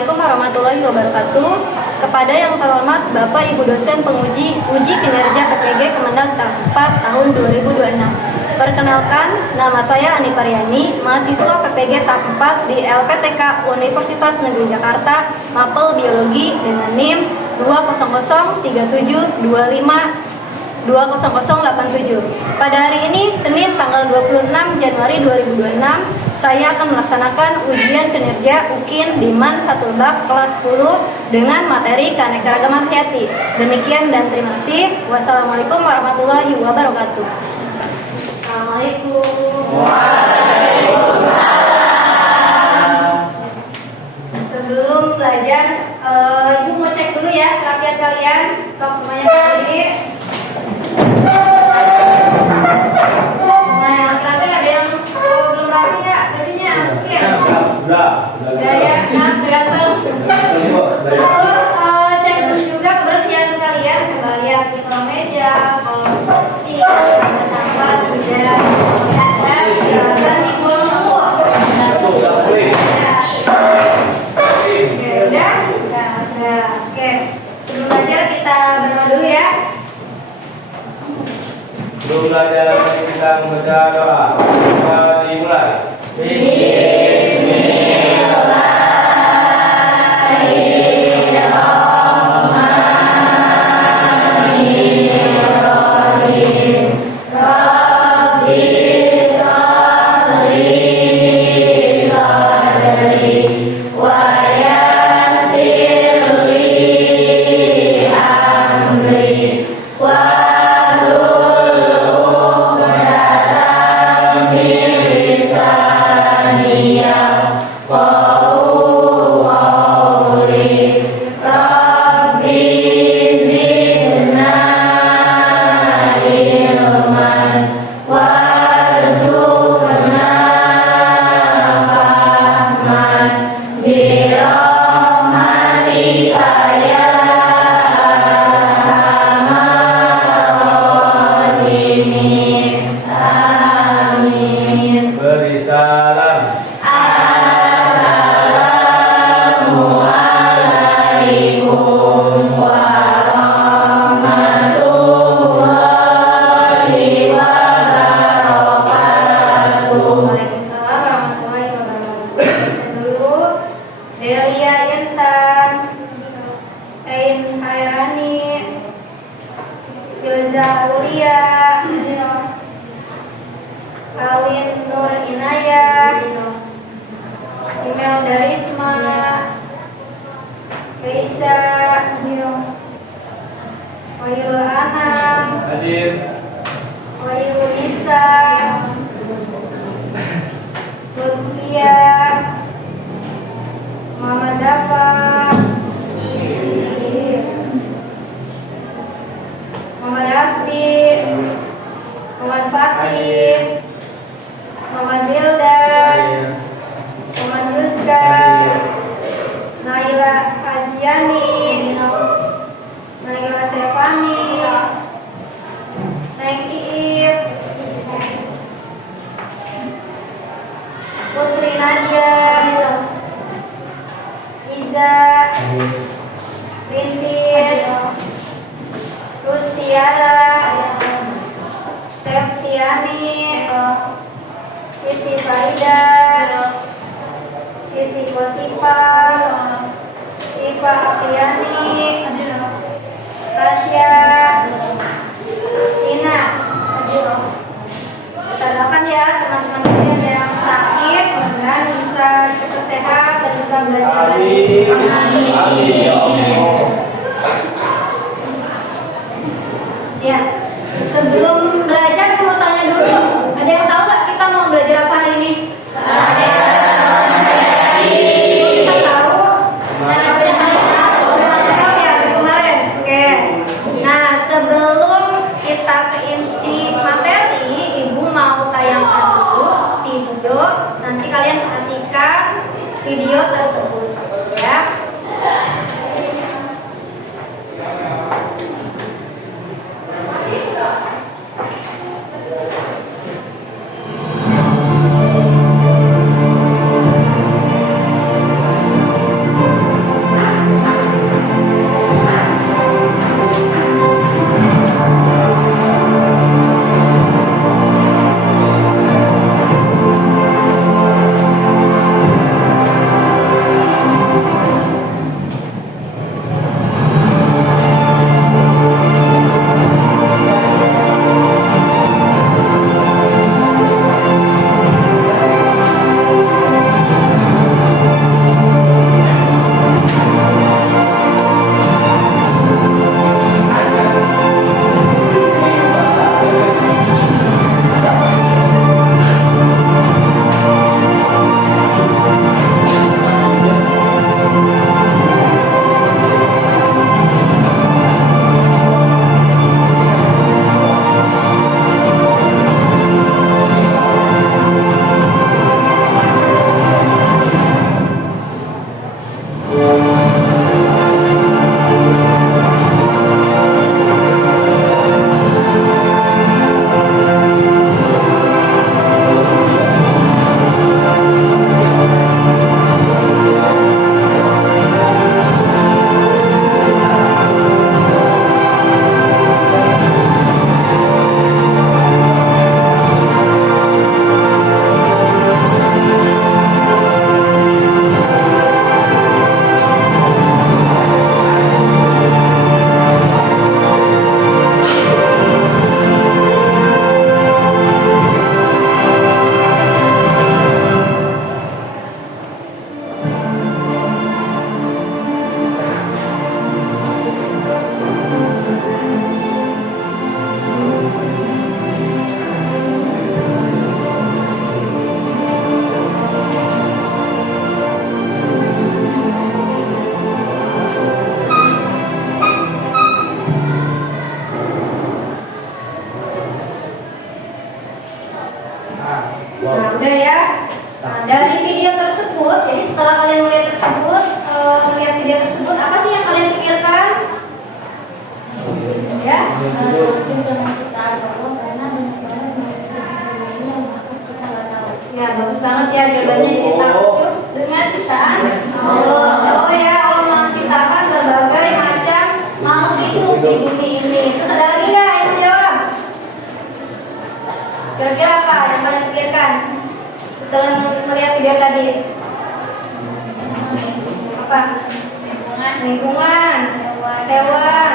Assalamualaikum warahmatullahi wabarakatuh. Kepada yang terhormat Bapak Ibu dosen penguji uji kinerja PPG Kemendag tahap 4 tahun 2026. Perkenalkan, nama saya Ani Paryani, mahasiswa PPG tahap 4 di LPTK Universitas Negeri Jakarta, Mapel Biologi dengan NIM 2003725200087. Pada hari ini, Senin tanggal 26 Januari 2026, saya akan melaksanakan ujian kinerja UKIN Diman 1 Lebak kelas 10 dengan materi keanekaragaman hayati. Demikian dan terima kasih. Wassalamualaikum warahmatullahi wabarakatuh. Assalamualaikum. Waalaikumsalam. Sebelum belajar, Ibu mau cek dulu ya kerapian kalian. Sok semuanya berdiri. Nah, yang laki-laki ada yang belum rapi nggak? Bajunya masukin. Udah ya, nah tergantung. Terus cek dulu juga kebersihan kalian. Coba lihat di kolong meja, kolong kursi, ada sampah, tidak. Dan silakan di kolong bawah. Oke, udah? Udah. Oke, sebelum belajar kita berdoa dulu ya. Sebelum belajar kita membaca doa. Mari dimulai. Sebelum belajar, saya mau tanya dulu. Ada yang tahu nggak kita mau belajar apa hari ini? Bisa tahu? Masih tahu ya kemarin. Oke. Nah, sebelum kita ke inti materi, Ibu mau tayangkan dulu video. Nanti kalian perhatikan video tersebut, ya. video tersebut, jadi setelah kalian melihat tersebut, melihat video tersebut, apa sih yang kalian pikirkan? Ya, ya bagus banget ya jawabannya. Jadi takjub dengan ciptaan Allah. Oh ya, Allah menciptakan berbagai macam makhluk hidup di bumi ini. Terus ada lagi nggak yang jawab? Kira-kira apa yang kalian pikirkan setelah melihat video tadi? Apa? Lingkungan, hewan,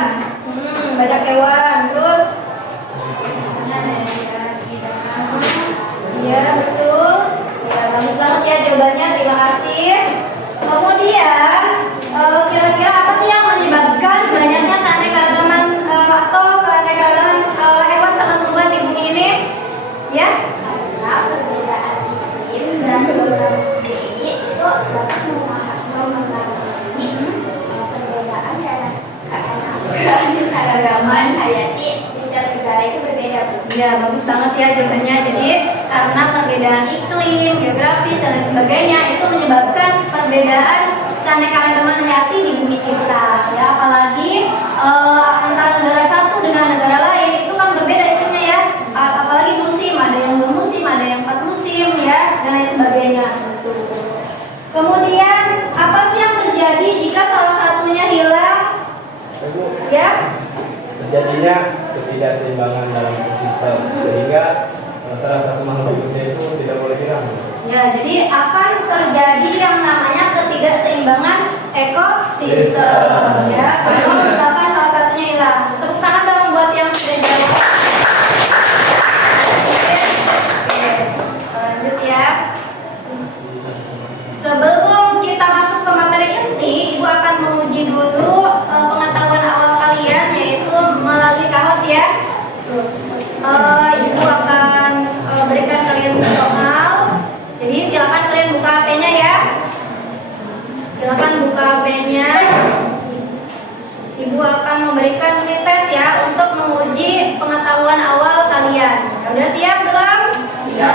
banyak hewan. Terus? Iya betul. Ya bagus banget ya jawabannya. Terima kasih. Kemudian kira-kira apa sih yang menyebabkan banyaknya keanekaragaman atau keanekaragaman hewan sama tumbuhan di bumi ini? Ya? Karena perbedaan iklim dan geografi sendiri itu dapat mempengaruhi perbedaan keanekaragaman hayati di setiap negara itu berbeda, Bu. Ya bagus banget ya jawabannya. Jadi karena perbedaan iklim, geografis dan lain sebagainya itu menyebabkan perbedaan keanekaragaman hayati di bumi kita. Ya apalagi antara negara satu dengan negara lain itu kan berbeda iklimnya ya. Apalagi musim, ada yang 2 musim, ada yang 4 musim ya dan lain sebagainya. Kemudian apa sih yang terjadi jika salah satunya hilang? Ya? Terjadinya ketidakseimbangan dalam ekosistem sehingga salah satu makhluk hidupnya itu tidak boleh hilang. Ya, jadi akan terjadi yang namanya ketidakseimbangan ekosistem. Ya, kalau misalkan salah satunya hilang. Tepuk tangan dong buat yang sudah jawab. Oke, lanjut ya. Sebelum kita masuk ke materi inti, Ibu akan menguji dulu pengetahuan awal kalian, yaitu melalui kahot ya. Ibu akan berikan kalian soal. Jadi silakan kalian buka HP-nya ya. Silakan buka HP-nya. Ibu akan memberikan pretest ya untuk menguji pengetahuan awal kalian. Udah siap belum? Siap.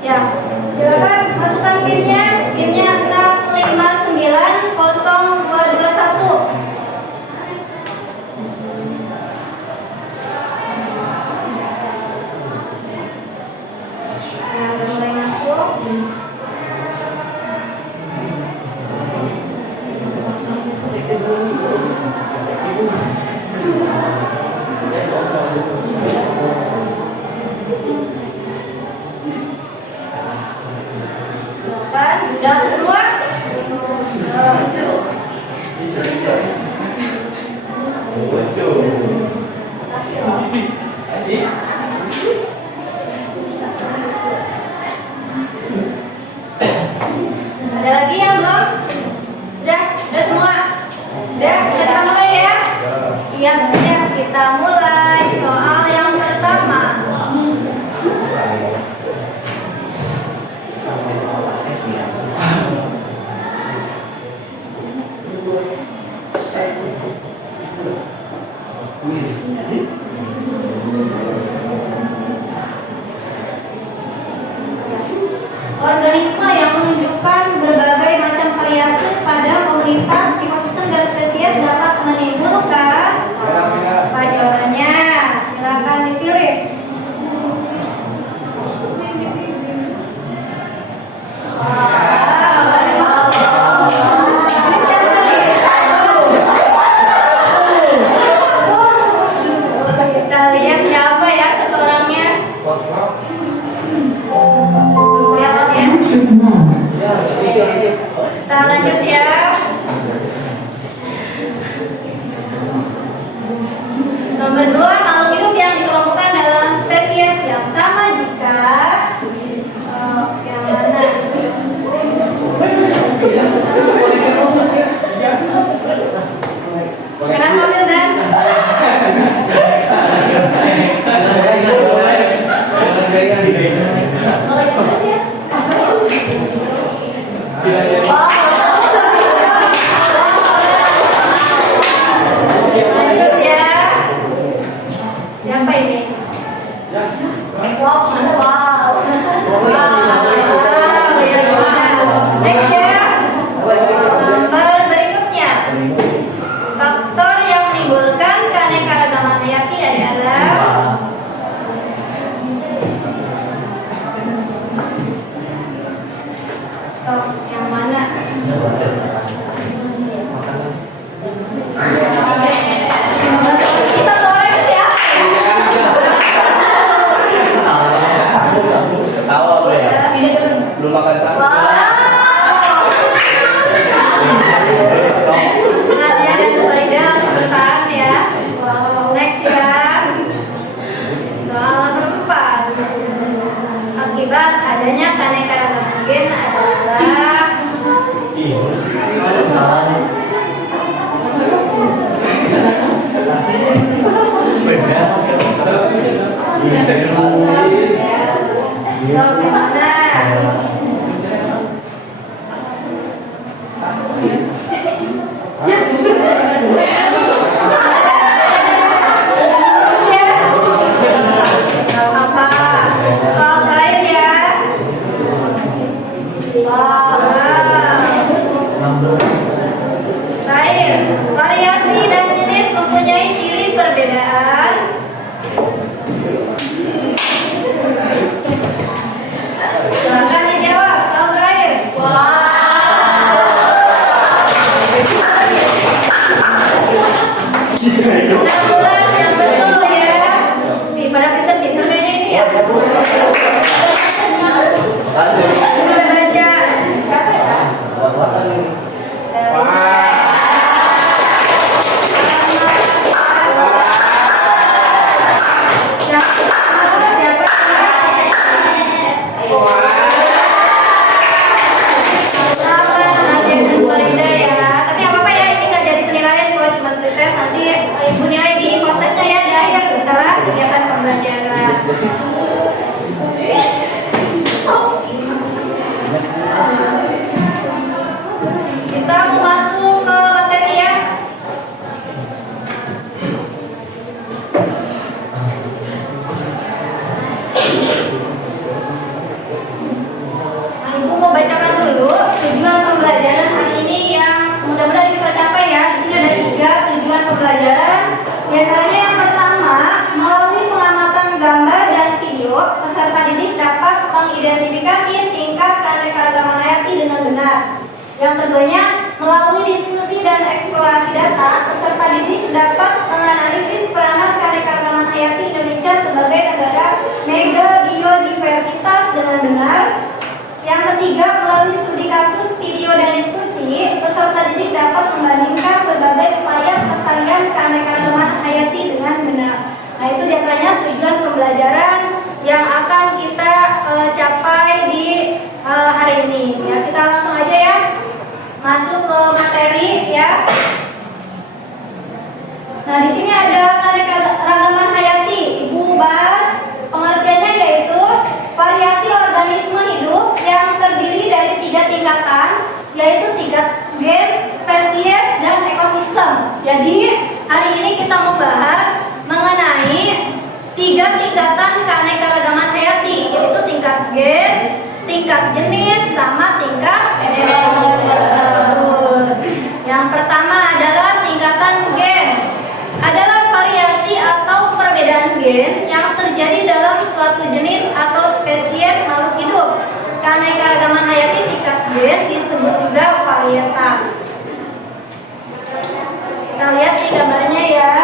Ya, silakan masukkan PIN-nya. PIN-nya 659021. Ya, udah mulai masuk. Kan, sudah semua? Ada lagi yang belum? Udah semua? Udah, kita mulai ya? Siap-siap, kita mulai soal yang pertama. Organisme yang menunjukkan berbagai macam variasi pada komunitas ekosistem dan spesies dapat menimbulkan apa jawabannya? Silakan dipilih. Kita lihat siapa ya satu orangnya. Kelihatan ya? Kita lanjut ya. Nomor 2, makhluk hidup yang dikelompokkan dalam spesies yang sama jika yang mana? perbedaan silakan dijawab. Soal terakhir. Yang betul ya. Nih, pada pinter-pinternya ini ya. Udah baca. Siapa ya? Tapi apa apa ya, ini nggak jadi penilaian kok, cuma pretest. Nanti ibu nilai di postesnya ya di akhir setelah kegiatan pembelajaran. Kita mau masuk ke materi ya. Nah, ibu mau bacakan dulu tujuan pembelajaran hari ini yang mudah-mudahan kita capai ya. Di sini ada 3 tujuan pembelajaran. Di antaranya yang pertama, melalui pengamatan gambar dan video, peserta didik dapat mengidentifikasi tingkat keanekaragaman hayati dengan benar. Yang keduanya, melalui diskusi dan eksplorasi data, peserta didik dapat menganalisis peranan keanekaragaman hayati Indonesia sebagai negara mega biodiversitas dengan benar. Yang ketiga, melalui studi kasus, video, dan diskusi, peserta didik dapat membandingkan berbagai upaya pelestarian keanekaragaman hayati dengan benar. Nah, itu diantaranya tujuan pembelajaran yang akan kita capai di hari ini. Ya, kita langsung aja ya masuk ke materi ya. Nah, di sini ada keanekaragaman hayati. Ibu bahas pengertiannya yaitu variasi organisme hidup yang terdiri dari 3 tingkatan, yaitu tingkat gen, spesies, dan ekosistem. Jadi hari ini kita mau bahas mengenai 3 tingkatan keanekaragaman hayati, yaitu tingkat gen, tingkat jenis, sama tingkat ekosistem. Yang pertama adalah tingkatan gen. Adalah variasi atau perbedaan gen yang terjadi dalam suatu jenis atau spesies makhluk hidup. Keanekaragaman hayati tingkat gen disebut juga varietas. Kita lihat di gambarnya ya.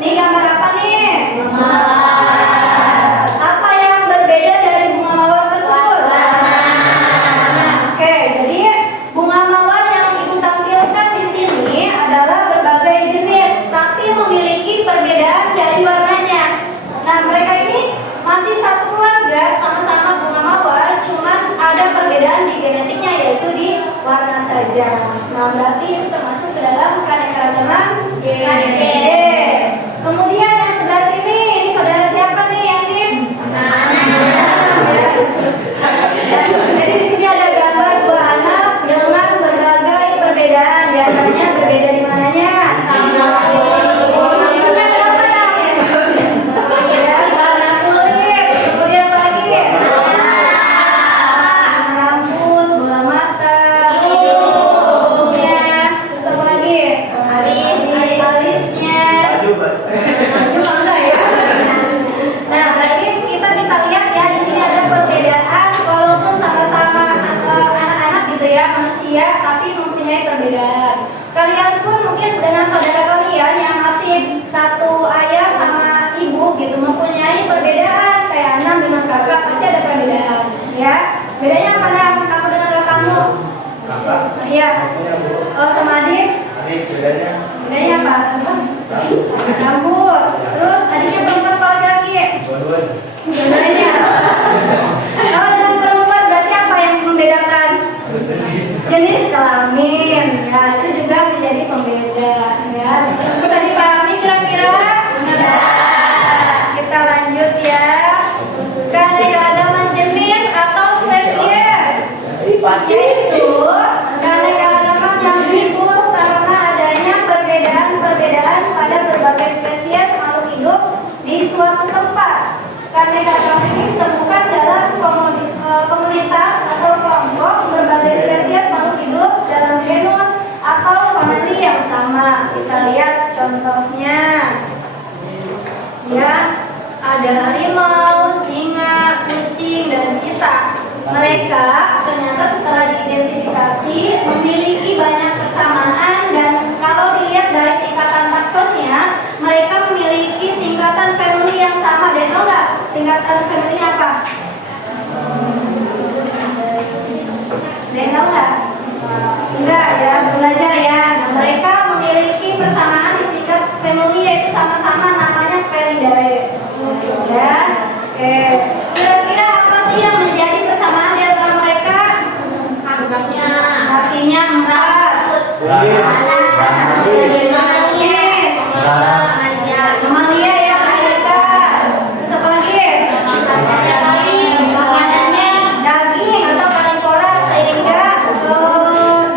Ini gambar apa nih? Apa yang berbeda dari bunga mawar tersebut? Nah, oke. Jadi bunga mawar yang ibu tampilkan di sini adalah berbagai jenis, tapi memiliki perbedaan dari warnanya. Nah, mereka ini masih satu keluarga, sama-sama bunga mawar, cuman ada perbedaan di genetiknya, yaitu di warna saja. Nah, berarti itu termasuk ke dalam keanekaragaman gen. Kemudian yang sebelah sini, ini saudara siapa nih yang ini? Jadi di sini ada gambar 2 anak dengan berbagai perbedaan. Di antaranya berbeda di mananya? Ibunya kenapa dong? Ya, warna kulit. Kemudian apa lagi? Warna rambut, bola mata. Hidungnya. Terus apa lagi? Alisnya. Masih enggak ya? Nah, berarti kita bisa lihat ya di sini ada perbedaan walaupun sama-sama anak-anak gitu ya, manusia, tapi mempunyai perbedaan. Kalian pun mungkin dengan saudara kalian yang masih satu ayah sama ibu gitu mempunyai perbedaan, kayak anak dengan kakak pasti ada perbedaan ya. Bedanya apa Nam? Kamu dengan kakakmu? Iya. Oh, sama adik? Bedanya apa? Rambut. Terus adiknya perempuan atau laki-laki? Bedanya. Kalau dengan perempuan berarti apa yang membedakan? Jenis kelamin. Ya, itu juga menjadi pembeda. Ya, bisa dipahami kira-kira? Kita lanjut ya. Keanekaragaman jenis atau spesies, yaitu keanekaragaman yang timbul karena adanya perbedaan-perbedaan pada berbagai spesies makhluk hidup di suatu tempat. Keanekaragaman ini ditemukan dalam komunitas atau kelompok berbagai spesies makhluk hidup dalam genus atau famili yang sama. Kita lihat contohnya. Ya, ada harimau, singa, kucing, dan cheetah. Mereka ternyata setelah diidentifikasi memiliki banyak persamaan, dan kalau dilihat dari tingkatan taksonnya, mereka memiliki tingkatan family yang sama. Dan tahu nggak tingkatan family apa? Dan tahu nggak? Enggak ya, belajar ya. Nah, mereka memiliki persamaan di tingkat family, yaitu sama-sama namanya Felidae. Ya, oke. Kira-kira apa sih yang menjadi persamaan di antara mereka? Kakinya 4. Yes. Mamalia yang melahirkan. Terus apa lagi? Makanannya daging atau karnivora, sehingga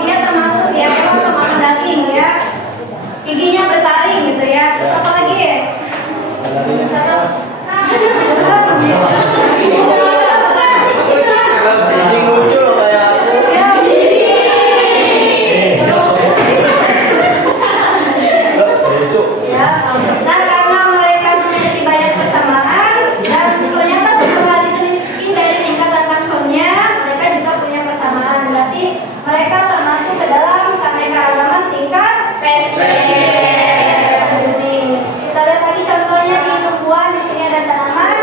dia termasuk ya termasuk daging ya. Giginya bertaring gitu ya. Terus apa lagi? Ini lucu loh kayak lucu. Ya, nah karena mereka memiliki banyak persamaan dan ternyata setelah diselidiki dari tingkatan taksonnya, mereka juga punya persamaan. Berarti mereka termasuk ke dalam keanekaragaman tingkat spesies. Kita lihat lagi contohnya di tumbuhan, di sini ada tanaman.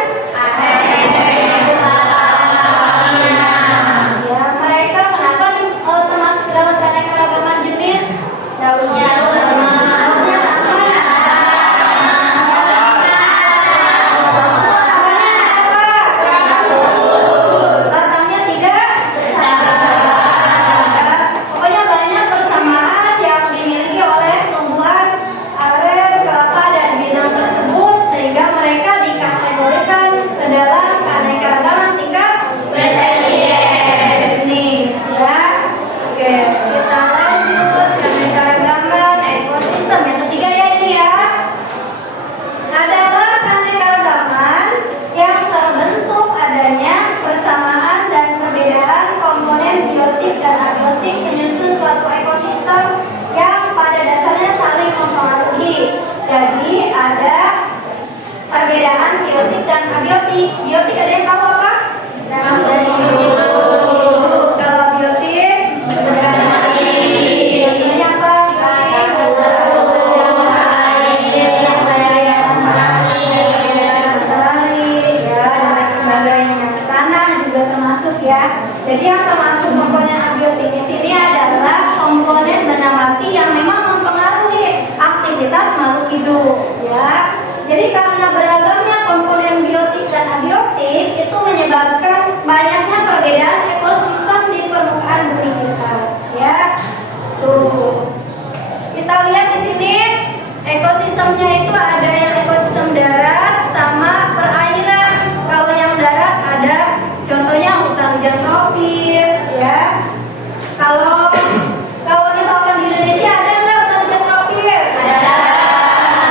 Ya, mereka kenapa termasuk ke dalam keanekaragaman jenis? Daunnya sama. Batangnya tidak. Pokoknya banyak persamaan yang dimiliki oleh tumbuhan, aren, kelapa, dan binang tersebut, sehingga mereka dikategorikan ke dalam keanekaragaman tingkat spesies. Nih, ya. Oke, kita lanjut keanekaragaman ekosistem yang ketiga ya ini ya. Adalah keanekaragaman yang terbentuk adanya persamaan dan perbedaan komponen biotik dan abiotik menyusun suatu ekosistem yang pada dasarnya saling mempengaruhi. Jadi ada perbedaan biotik dan abiotik. Biotik ada yang tahu apa? Kalau biotik biasanya apa? Matahari, ya, dan lain sebagainya. Tanah juga termasuk ya. Jadi yang termasuk komponen abiotik di sini adalah komponen benda mati yang memang mempengaruhi aktivitas makhluk hidup, ya. Jadi karena beragamnya komponen biotik dan abiotik itu menyebabkan banyaknya perbedaan ekosistem di permukaan bumi kita, ya. Tuh. Kita lihat di sini ekosistemnya itu ada yang ekosistem darat sama perairan. Kalau yang darat ada contohnya hutan hujan tropis, ya. Kalau misalkan di Indonesia ada nggak hutan hujan tropis? Ada.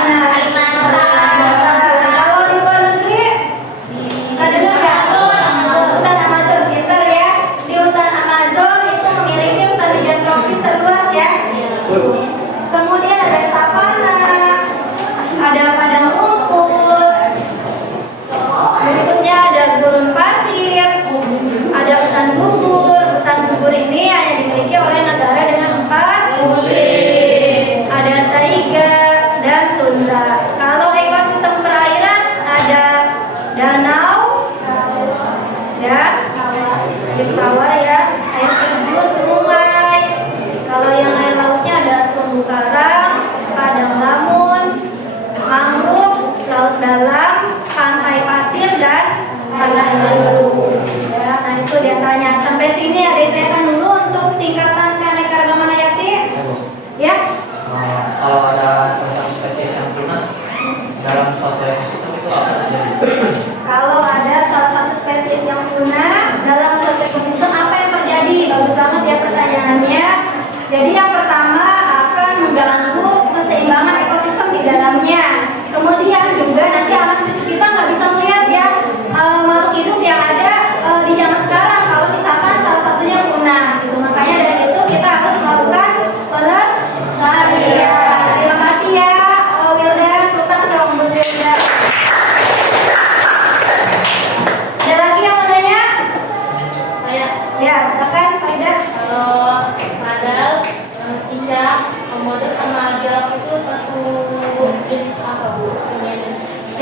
Nah, kalau di luar negeri ada nggak? Hutan Amazon, pintar ya. Di hutan Amazon itu memiliki hutan hujan tropis terluas ya. Kemudian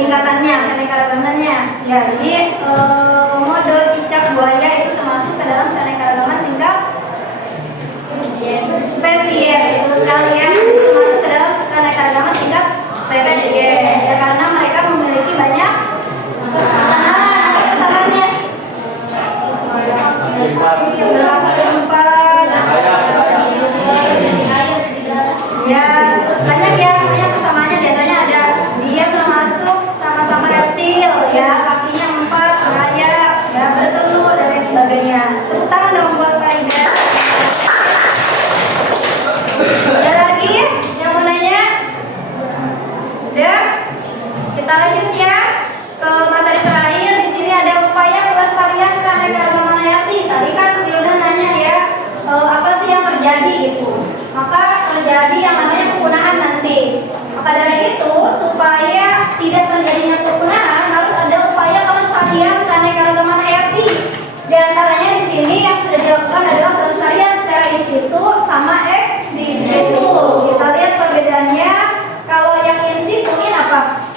singkatannya, keanekaragamannya. Ya, jadi komodo, cicak, buaya itu termasuk ke dalam keanekaragaman tingkat spesies. Itu sekali ya, itu termasuk ke dalam keanekaragaman tingkat spesies. Ya, karena mereka memiliki banyak kesalahannya. Ya, terus banyak ya, banyak kesamaannya. Diantaranya ada dia termasuk sama-sama reptil, ya, kakinya 4, merayap, ya, bertelur dan lain sebagainya. Tepuk tangan dong buat Farida. Ada lagi yang mau nanya? Udah, kita lanjut ya ke materi terakhir. Di sini ada upaya pelestarian keanekaragaman hayati. Tadi kan Hilda nanya ya, apa sih yang terjadi gitu. Maka terjadi yang namanya kepunahan nanti. Maka dari itu, supaya tidak terjadinya kepunahan, harus ada upaya pelestarian keanekaragaman hayati. Di antaranya di sini yang sudah dilakukan adalah pelestarian secara in situ sama ex situ. Kita lihat perbedaannya. Kalau yang in situ ini apa?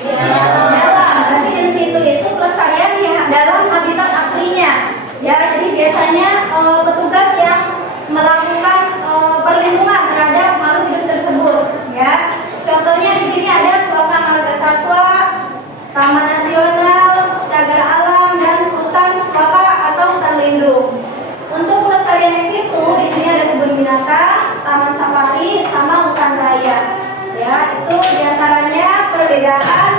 Dalam. Berarti in situ itu pelestarian yang dalam habitat aslinya. Ya, jadi biasanya petugas yang melakukan perlindungan terhadap makhluk hidup tersebut, ya. Contohnya di sini ada Suaka Marga Satwa, Taman Nasional, Cagar Alam, dan Hutan Suaka atau hutan lindung. Untuk pelestarian ex situ di sini ada kebun binatang, taman safari, sama hutan raya. Ya, itu diantaranya perbedaan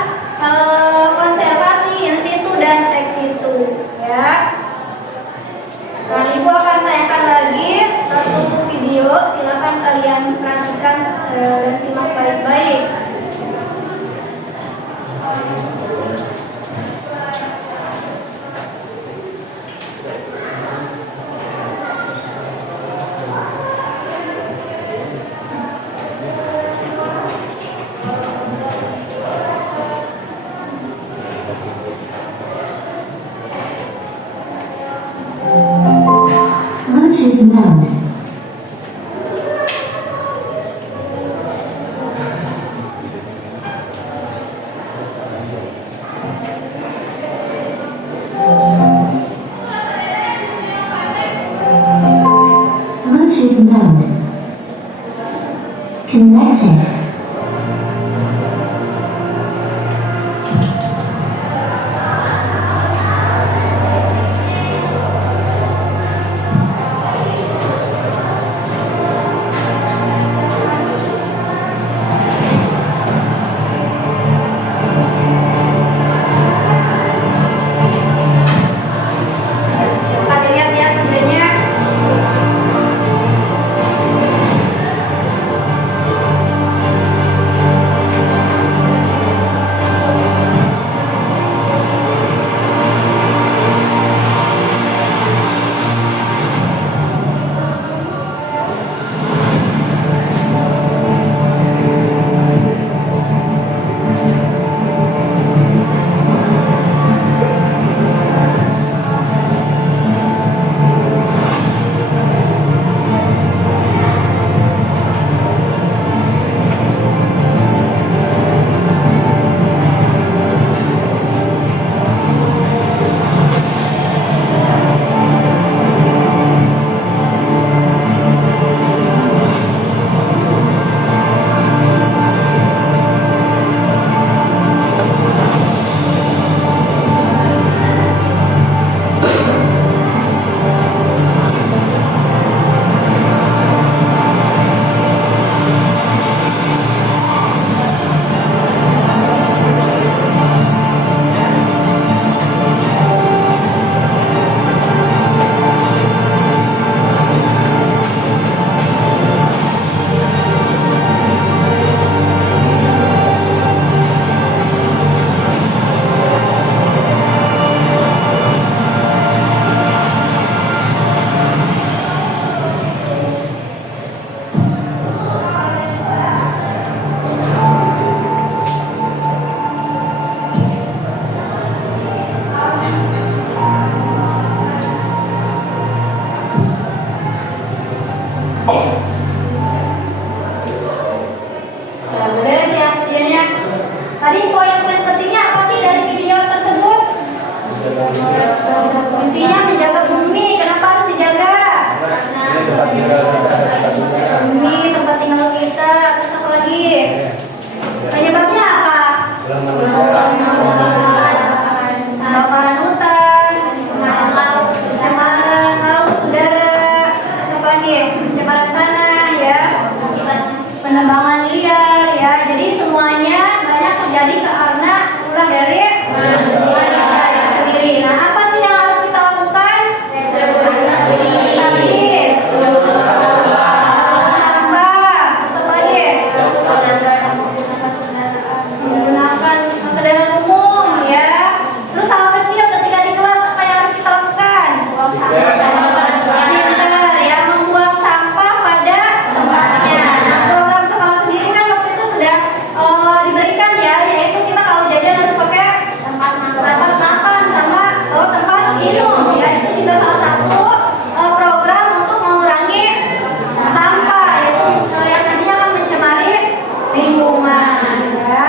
konservasi in situ dan ex situ, ya. Nah, Ibu akan tanyakan lagi satu video, silakan kalian perhatikan dan simak baik-baik. Launch is mode. diberikan ya, yaitu kita kalau jajan harus pakai tempat makan sama tempat minum ya. Itu juga salah satu program untuk mengurangi sampah, yaitu yang nantinya akan mencemari lingkungan ya.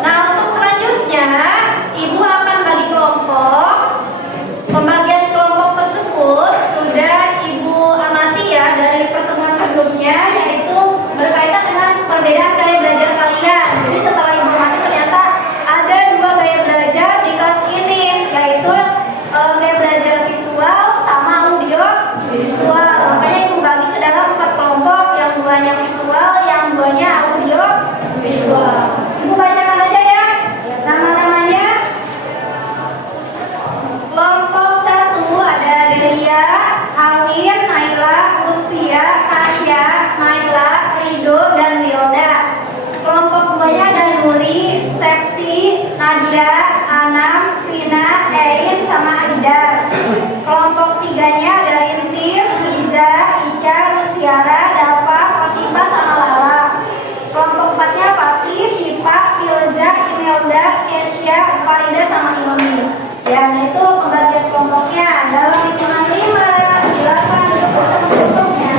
Nah, untuk selanjutnya Ibu akan bagi kelompok. Pembagian kelompok tersebut sudah Ibu amati ya dari pertemuan sebelumnya, yaitu berkaitan dengan perbedaan gaya belajar kalian. Jadi setelah Ibu amati ternyata ada 2 gaya belajar di kelas ini, yaitu gaya belajar visual sama audio visual. Makanya Ibu bagi ke dalam 4 kelompok, yang 2-nya visual, yang 2-nya audio visual. Ibu bacakan aja ya nama-namanya. Kelompok 1 ada Delia, Awin, Naila, Lutfia, Tasya, Naila, Rido, dan Wilda. Kelompok 2-nya ada Nuri, Septi, Nadia, Anam, Vina, Ein, sama Aida. Kelompok 3-nya ada Intis, Liza, Ica, Rustiara, Dava, Pasipa, sama Lala. Kelompok 4-nya Fatih, Syifa, Pilza, Imelda, Kesya, Farida, sama Ilmi. Dan itu pembagian kelompoknya dalam hitungan 5. Silakan untuk bertemu kelompoknya.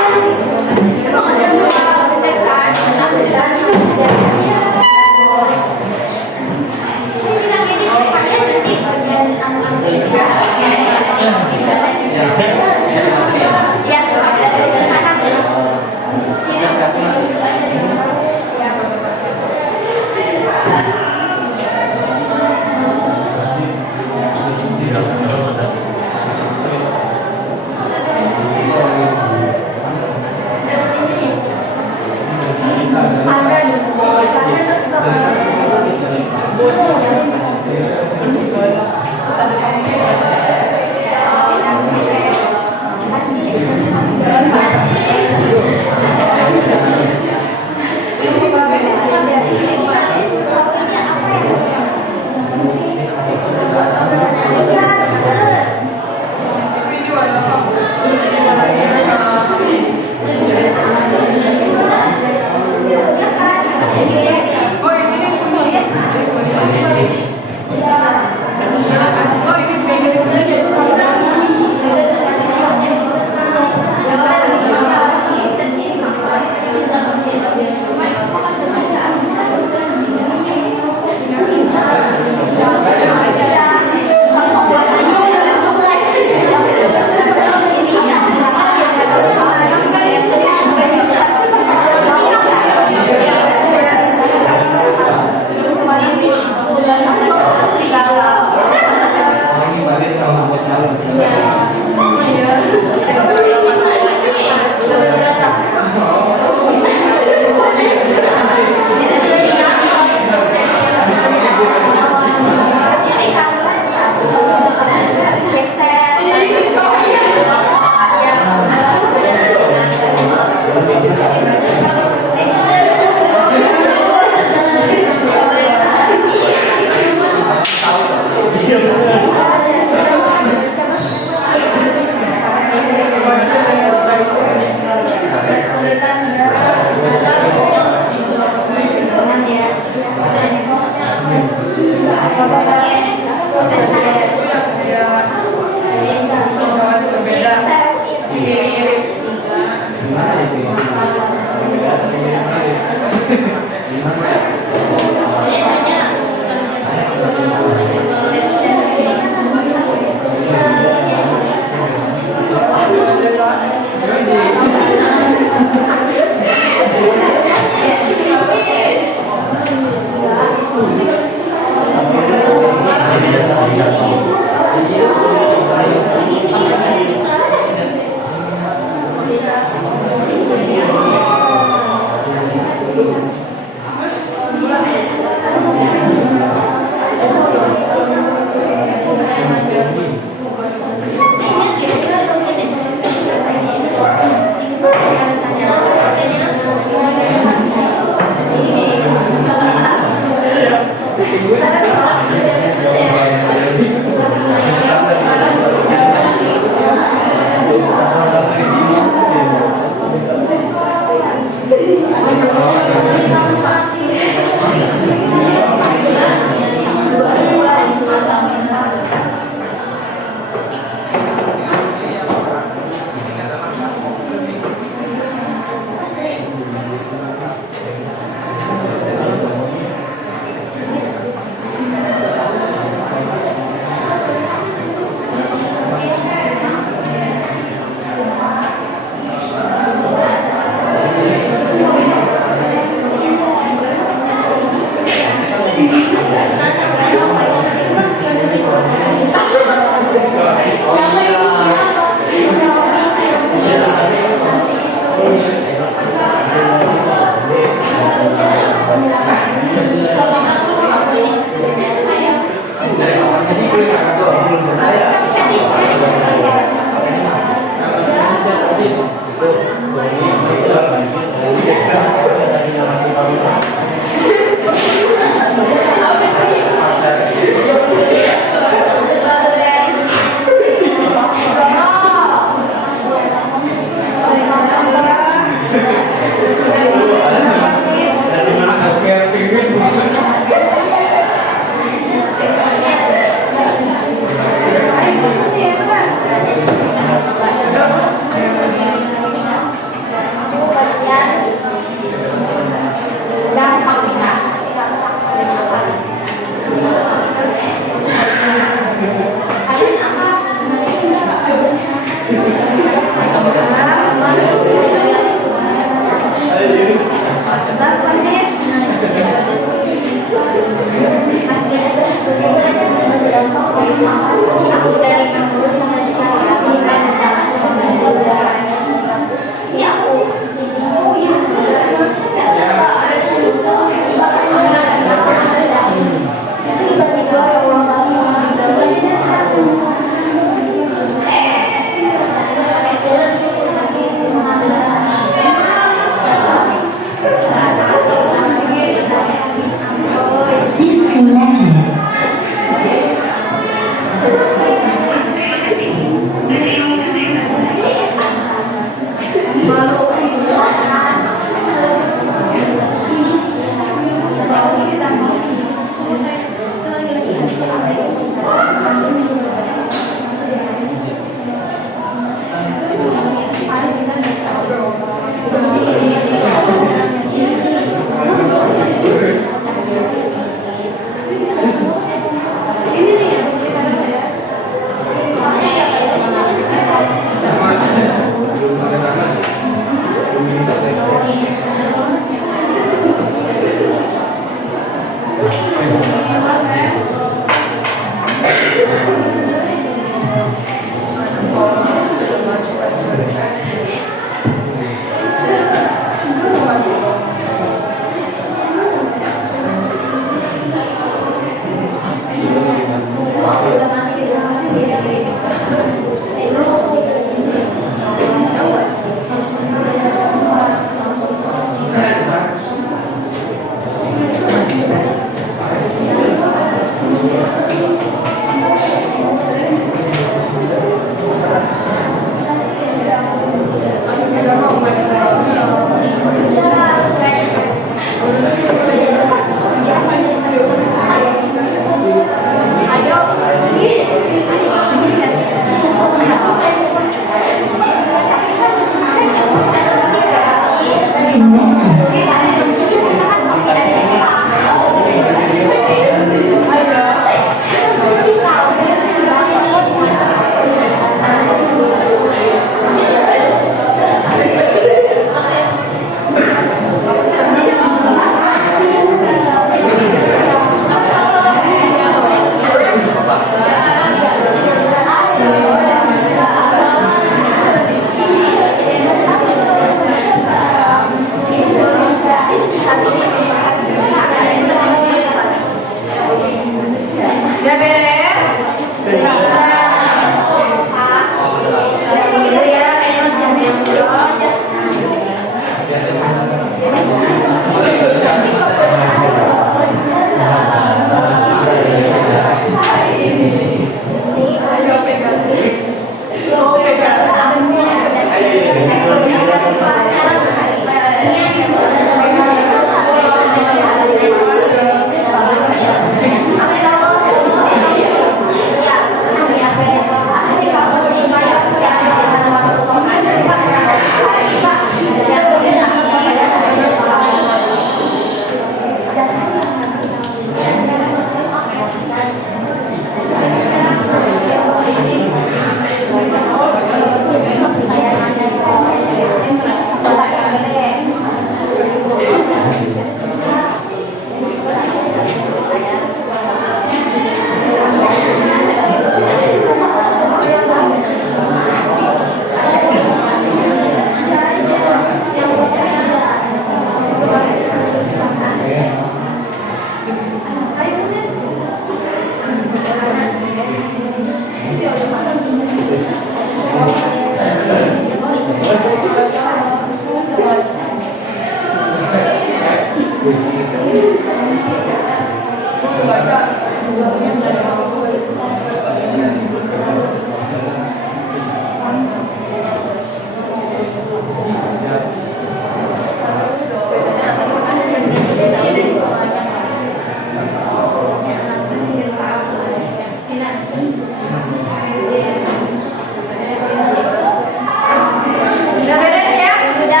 Udah beres ya? Sudah.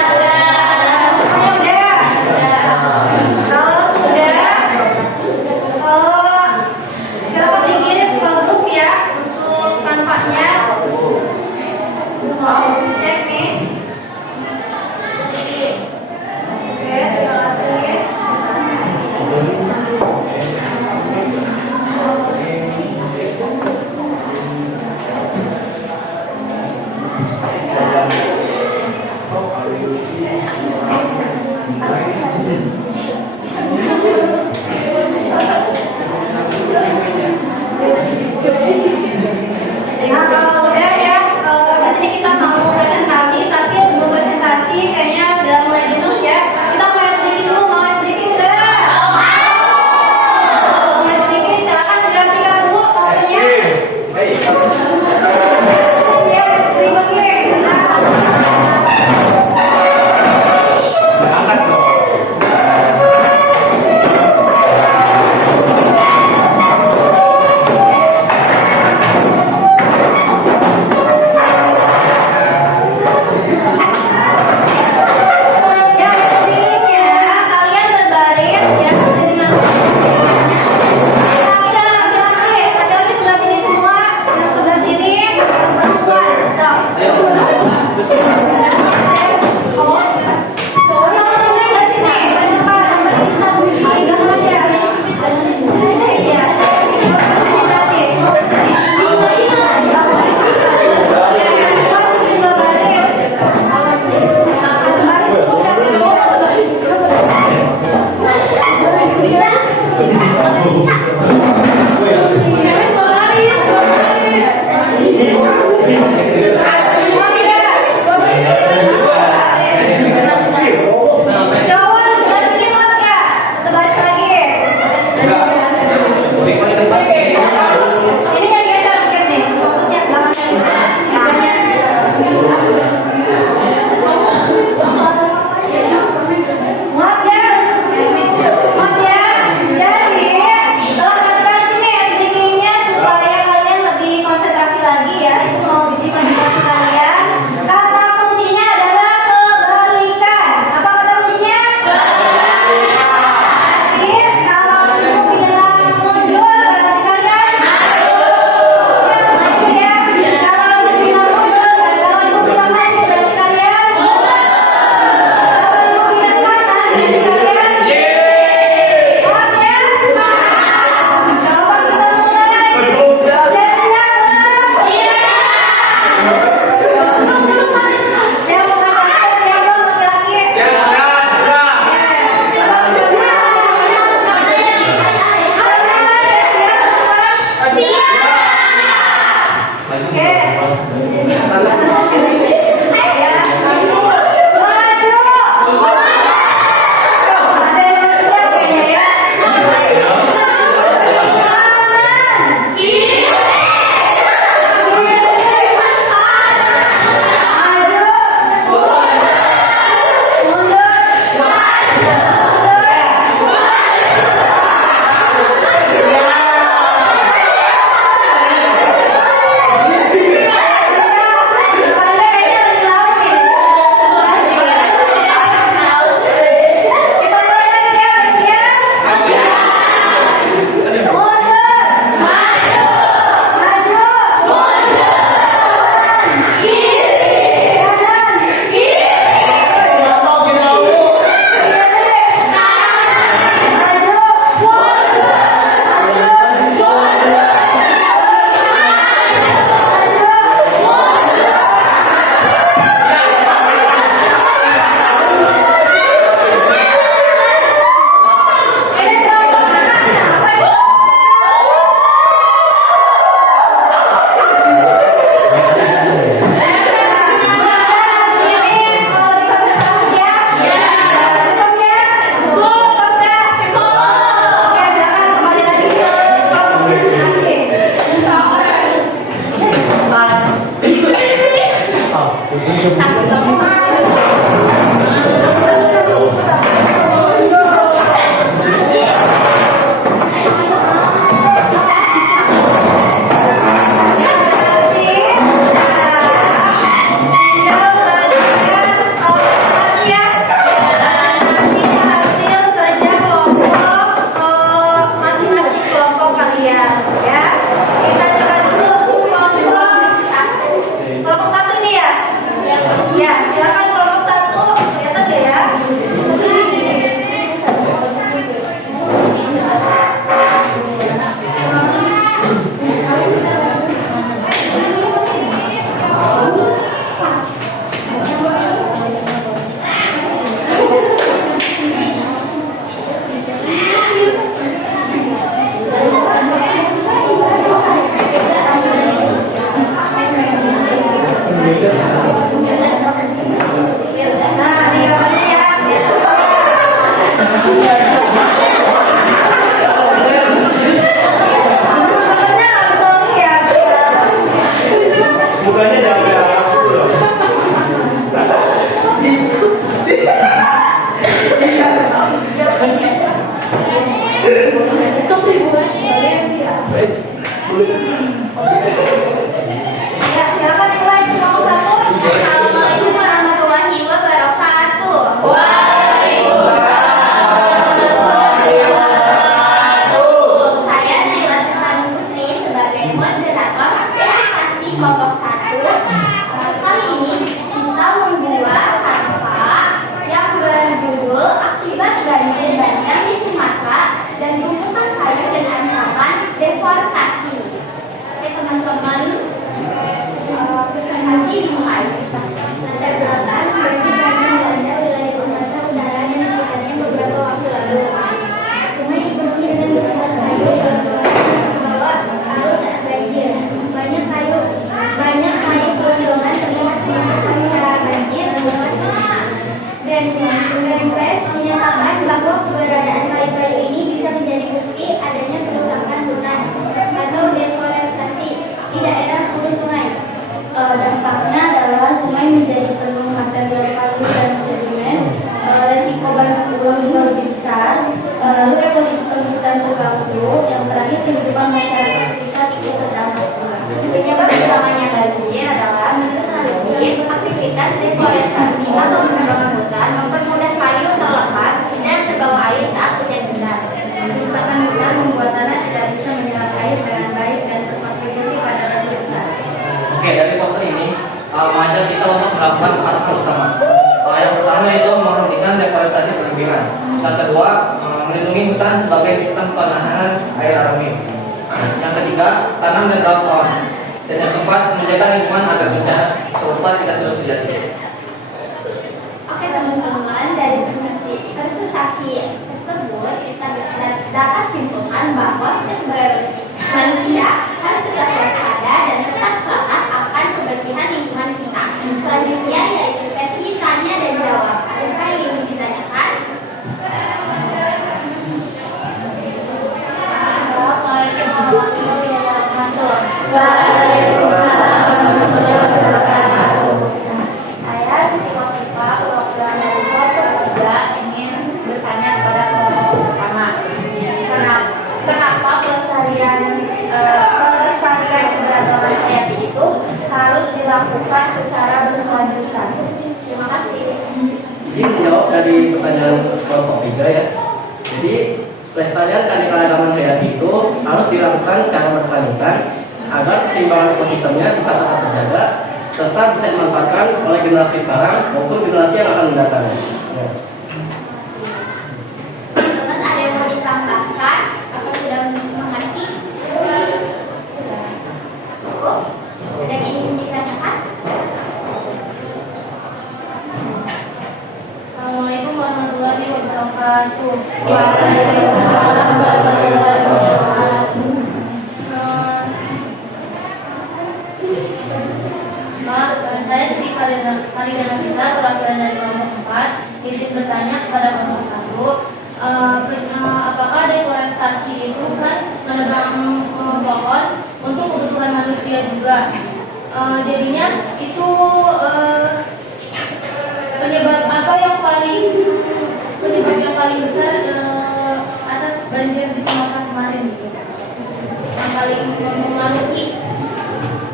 Semuanya udah. Kalau sudah, silakan dikirim ke grup ya untuk tanpanya. Mau cek nih. Oke, terima kasih. Nah, kalau udah ya, di sini kita mau presentasi, tapi sebelum presentasi kayaknya udah mulai jenuh ya. Kita mulai sedikit dulu, mau sedikit enggak? Mulai sedikit, silakan dirapikan dulu fotonya. Ya, berikutnya. Angkat dong. Yang berikutnya, kalian berbaris ya dengan laki-laki sebelah sini semua, yang sebelah sini perempuan. So. Muat ya? Jadi setelah kehidupan masyarakat sekitar itu terdampak. Penyebab utamanya banjir adalah minimalisasi aktivitas deforestasi atau penebangan hutan mempermudah kayu terlepas dan terbawa air saat hujan besar. Kerusakan hutan membuat tanah tidak bisa menyerap air dengan baik dan berkontribusi pada banjir besar. Oke, dari poster ini mengajak kita untuk melakukan 4 hal utama. Yang pertama itu menghentikan deforestasi berlebihan. Yang kedua, melindungi hutan sebagai sistem penahanan air alami. Yang ketiga, tanam dan rawat pohon. Dan yang keempat, menjaga lingkungan agar bencana serupa tidak terus terjadi. Oke teman-teman, dari presentasi tersebut kita dapat simpulkan bahwa kita sebagai manusia harus tetap waspada dan tetap selamat akan kebersihan lingkungan kita. Selanjutnya yaitu sesi tanya dan jawab. Adakah yang ingin ditanyakan? Assalamualaikum warahmatullahi wabarakatuh. Waalaikumsalam warahmatullahi wabarakatuh. Saya Siti Wasifa, perwakilan dari kelompok 3 ingin bertanya kepada kelompok pertama. Kenapa pelestarian keberagaman hayati itu harus dilakukan secara berkelanjutan? Terima kasih. Jadi menjawab dari pertanyaan kelompok 3 ya. Jadi pelestarian keanekaragaman hayati itu harus dilakukan secara berkelanjutan agar keseimbangan ekosistemnya bisa tetap terjaga serta bisa dimanfaatkan oleh generasi sekarang maupun generasi yang akan mendatang. Ya. Teman-teman ada yang mau ditambahkan? Apa sudah mengerti? Cukup? Ada yang ingin ditanyakan? Assalamualaikum warahmatullahi wabarakatuh. Waalaikumsalam warahmatullahi wabarakatuh. Saya Sri Faridana Nisa, perwakilan dari kelompok 4, izin bertanya kepada kelompok 1. Apakah deforestasi itu kan menebang pohon untuk kebutuhan manusia juga? Jadinya itu penyebab yang paling besar atas banjir di Sumatera kemarin gitu. Yang paling mempengaruhi.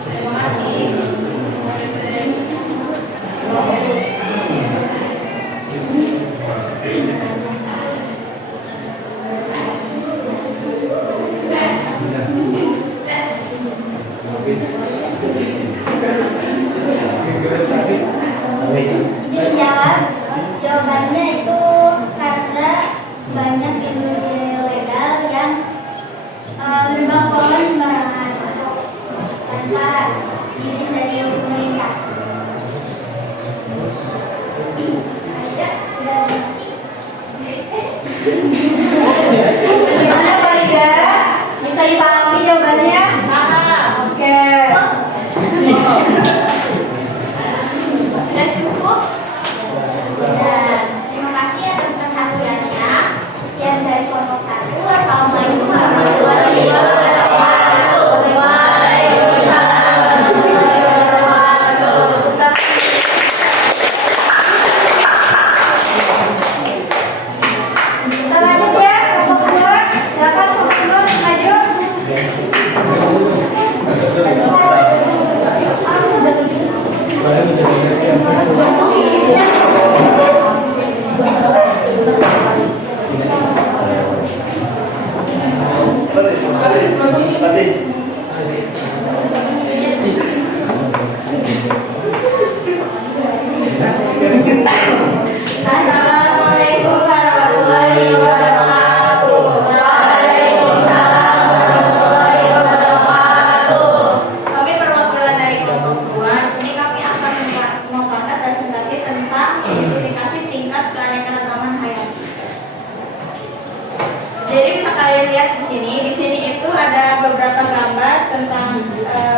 Terima kasih. Izin jawab. Jawabannya itu karena banyak industri ilegal yang menebang pohon sembarangan tanpa izin dari pemerintah. Tidak, sudah mengerti. Gimana Pak Rida? Bisa dipahami jawabannya? Oke. Sudah cukup? Dan terima kasih atas perhatiannya. Sekian dari kelompok 1. Wassalamualaikum warahmatullahi wabarakatuh. Waalaikumsalam warahmatullahi wabarakatuh. Kita lanjut ya, kelompok 2. Silakan kelompok 2 maju. Assalamualaikum warahmatullahi wabarakatuh. Waalaikumsalam warahmatullahi wabarakatuh. Kami perwakilan dari kelompok 2. Di sini kami akan memaparkan presentasi tentang identifikasi tingkat keanekaragaman hayati. Jadi bisa kalian lihat di sini itu ada beberapa gambar tentang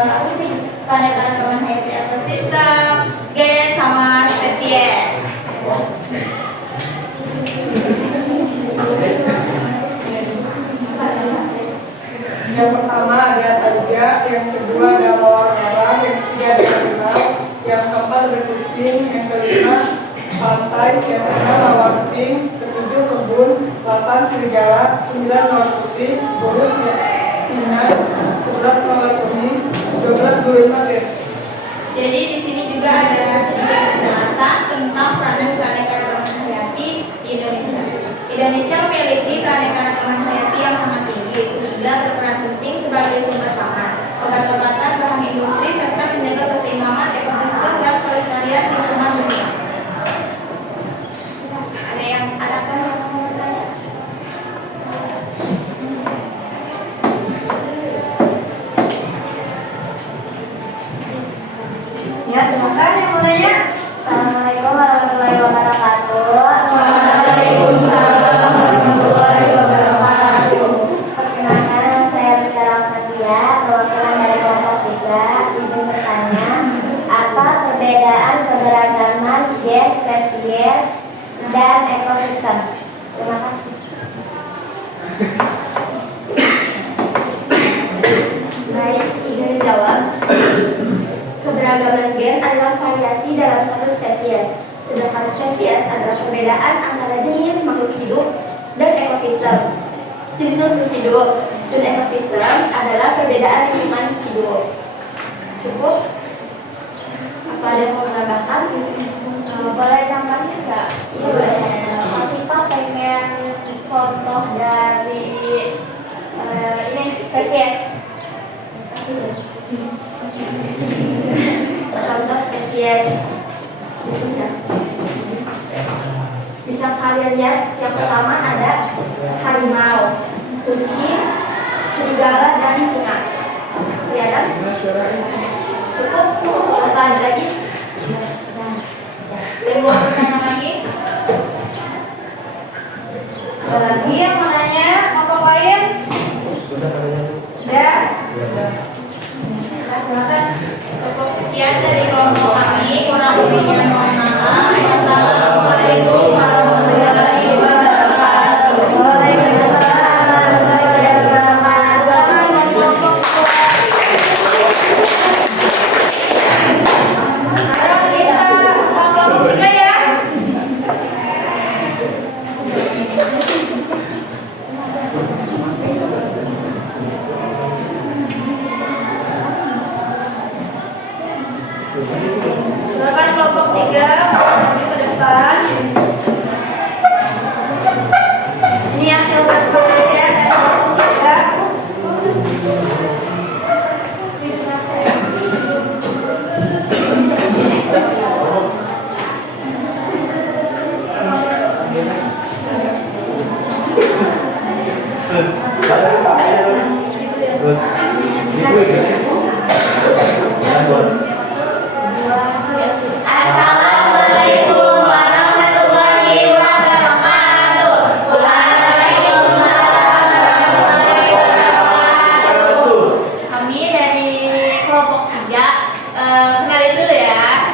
apa sih keanekaragaman hayati ekosistem, gen sama spesies. Yang pertama ada taiga, yang kedua ada lawang-lawang, yang ketiga ada harimau, yang keempat ada kucing, yang kelima pantai, yang keenam lawan pink, ketujuh kebun, 8 serigala, 9 lawan putih, 10 pertanian, 11 mengalami, 12 guru IPA. Jadi di sini juga ada sedikit penjelasan tentang peranan keanekaragaman hayati di Indonesia. Indonesia memiliki keanekaragaman hayati yang sangat tinggi sehingga berperan penting sebagai sumber pangan, obat-obatan, bahan industri serta penjaga keseimbangan ekosistem dan kelestarian lingkungan dunia. Adakah yang mau bertanya? Ya, silakan yang mau nanya. Assalamualaikum warahmatullahi wabarakatuh. Waalaikumsalam warahmatullahi wabarakatuh. Perkenalkan, saya Rizka Rahmatia, perwakilan dari kelompok 3. Izin bertanya, apa perbedaan keberagaman gen, spesies, dan ekosistem? Terima kasih. Baik, izin jawab. Keberagaman gen adalah variasi dalam satu spesies, sedangkan spesies adalah perbedaan antara jenis makhluk hidup dan ekosistem. Jenis makhluk hidup dan ekosistem adalah perbedaan lingkungan hidup. Cukup? Apa ada yang mau menambahkan? Boleh tambahnya nggak? Iya, boleh. Masih Pak pengen contoh dari ini spesies. Contoh spesies bisa kalian lihat. Yang pertama ada harimau, kucing, serigala, dan singa. Kelihatan? Cukup? Apa ada lagi? Yang mau bertanya lagi? Ada lagi yang mau nanya? Mau ngapain? Udah? Nah, silakan. Cukup sekian dari kelompok kami. Kurang lebihnya mohon maaf. Wassalamualaikum warahmatullahi wabarakatuh. Waalaikumsalam warahmatullahi wabarakatuh. Silakan dari kelompok dua. Sekarang kita ke kelompok 3 ya. Silakan kelompok 3 maju ke depan. Ini hasil tes penelitian dari kelompok 3. Terus itu ya. Assalamualaikum warahmatullahi wabarakatuh. Waalaikumsalam warahmatullahi wabarakatuh. Kami dari kelompok 3, kenalin dulu ya.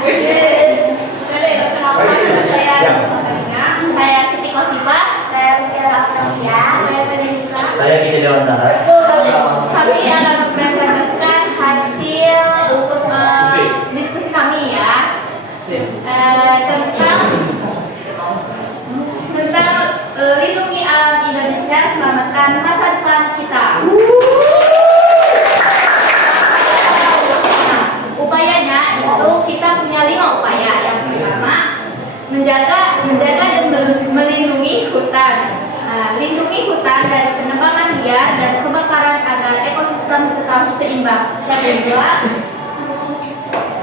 Perkenalkan, saya Siti Kosifah, saya Rizky Rahmatia, saya Benisa. Saya Gini Dewantara. Kami akan mempresentasikan hasil diskusi kami ya, tentang lindungi alam Indonesia, selamatkan masa depan kita. Nah, upayanya itu kita punya 5 upaya. Yang pertama, menjaga dan melindungi hutan. Nah, lindungi hutan dari penebangan liar dan kebakaran agar ekosistem tetap seimbang.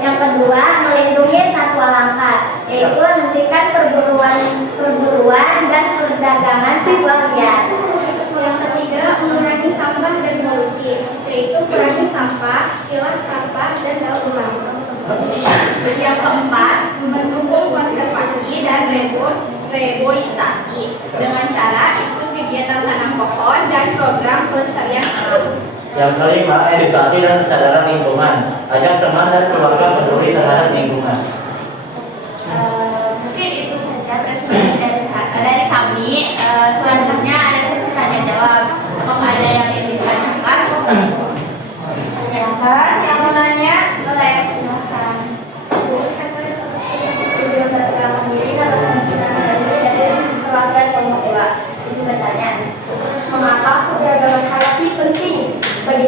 Yang kedua, melindungi satwa langka, yaitu menghentikan perburuan dan perdagangan satwa liar. Yang ketiga, mengurangi sampah dan polusi, yaitu kurangi sampah, pilah sampah, dan daur ulang. Yang keempat, mendukung konservasi dan reboisasi dengan cara ikut kegiatan tanam pohon dan program pelestarian alam. Yang kelima, edukasi dan kesadaran lingkungan. Ajak teman dan keluarga peduli terhadap lingkungan. Mungkin itu saja presentasi dari kami. Selanjutnya ada sesi tanya jawab. Apakah ada yang ingin ditanyakan? Silakan yang mau nanya. Boleh, silakan. Video pertama diri kalau dari perwakilan kelompok 2. Izin bertanya, mengapa keberagaman hayati penting bagi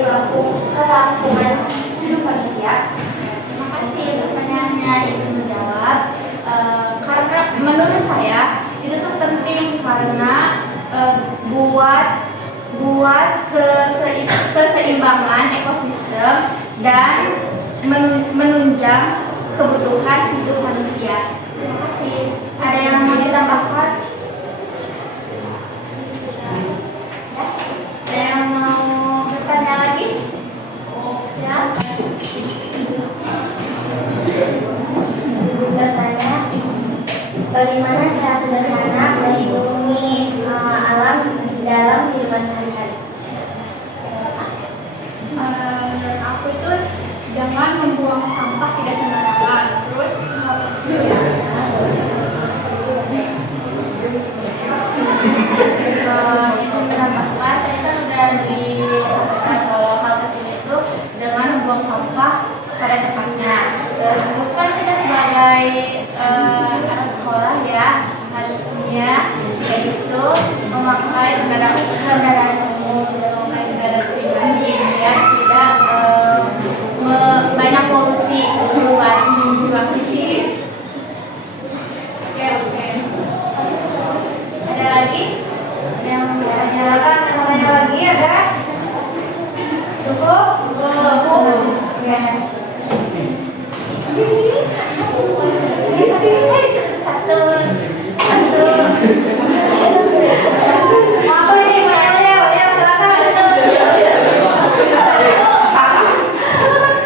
ekosistem dan menunjang kebutuhan hidup manusia. Terima kasih. Ada yang mau ditambahkan? Ada yang mau bertanya lagi? Silakan. Bertanya, bagaimana cara sederhana melindungi alam dalam kehidupan sehari-hari? Menurut aku itu jangan membuang sampah tidak sembarangan. Terus Itu menambahkan tadi kan udah disampaikan kalau hal kecil itu dengan membuang sampah pada tempatnya. Terus kan kita sebagai anak sekolah ya harusnya yaitu memakai kendaraan umum, memakai kendaraan pribadi biar tidak banyak polusi keluar. Terima kasih. Oke. Ada lagi? Ada yang mau bertanya? Silakan tanya lagi ada? Cukup? Ya. Satu. Apa ini pertanyaannya? Ya silakan.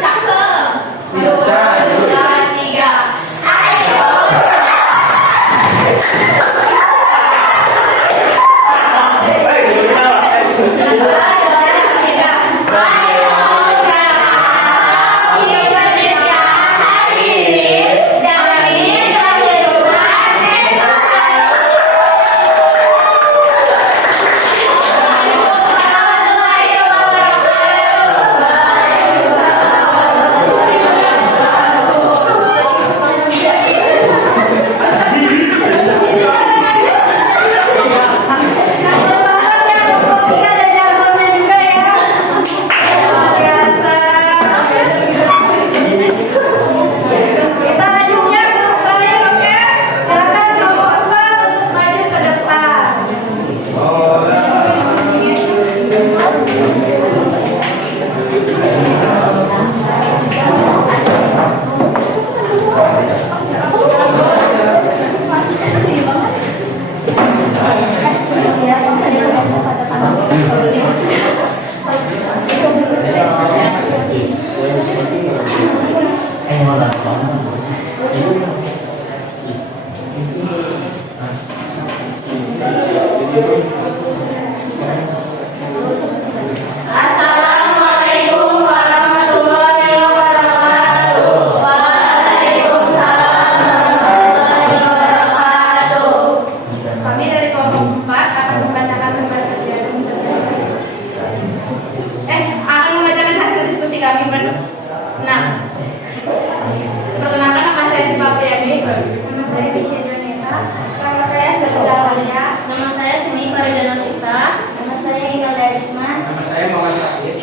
Cakep. 2, 3. Ayo. Indonesia hari ini demi kehidupan esok. Kita lanjutnya ke terakhir, oke? Silakan kelompok 4 untuk maju ke depan. Assalamualaikum warahmatullahi wabarakatuh. Waalaikumsalam warahmatullahi wabarakatuh. kami dari kelompok 4 akan membacakan hasil diskusi kami. Nah, perkenalkan nama saya Siva Priyadi. Nama saya Fisya Doneta. Nama saya Zahra Alia. Nama saya Seni Faridana Sisa. Nama saya Iqbal Darisman. Nama saya Muhammad Sakir.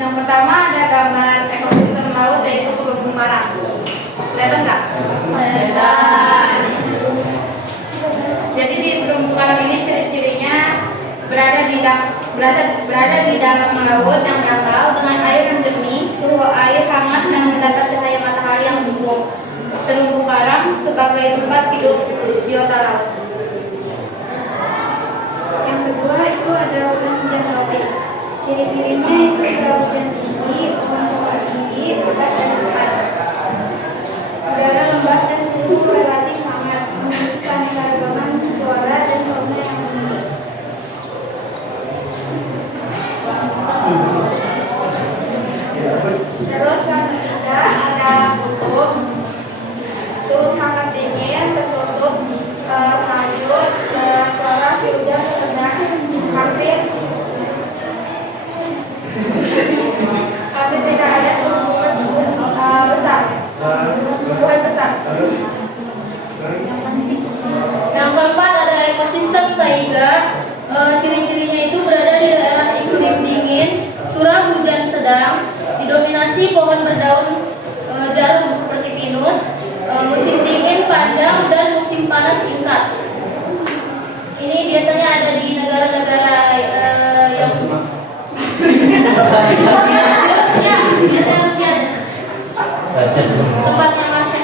Yang pertama ada gambar ekosistem laut yaitu terumbu karang. Kelihatan nggak? Kelihatan. Jadi di terumbu karang ini ciri-cirinya berada di dalam laut yang dangkal dengan air yang jernih, suhu air hangat dan mendapat cahaya matahari yang mendukung. Terumbu karang sebagai tempat hidup biota laut. Yang kedua itu ada hutan hujan tropis. Ciri-cirinya itu curah hujan tinggi, suhu tinggi, lebat dan cepat. Udara lembab dan suhu relatif hangat, menunjukkan keragaman flora dan fauna yang unik. Terus yang ketiga ada kutub. Suhu sangat dingin, tertutup salju, flora hujan sedang hampir tidak ada tumbuhan besar. Yang keempat ada ekosistem taiga. Ciri-cirinya itu berada di daerah iklim dingin, curah hujan sedang, didominasi pohon berdaun jarum seperti pinus, musim dingin panjang dan musim panas singkat. Ini biasanya ada di negara-negara yang biasanya Rusia. Tempatnya Marsha.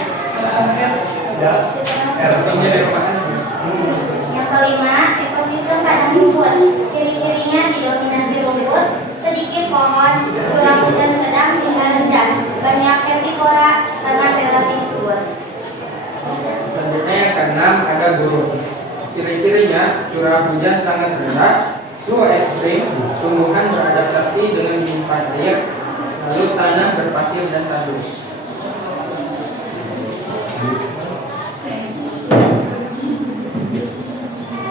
Yang kelima, ekosistem padang rumput. Ciri-cirinya didominasi rumput, sedikit pohon, curah hujan sedang hingga rendah, banyak herbivora, tanah relatif subur. Selanjutnya yang keenam ada gurun. Ciri-cirinya curah hujan sangat rendah, suhu ekstrim, tumbuhan beradaptasi dengan limpahan air, lalu tanah berpasir dan tandus.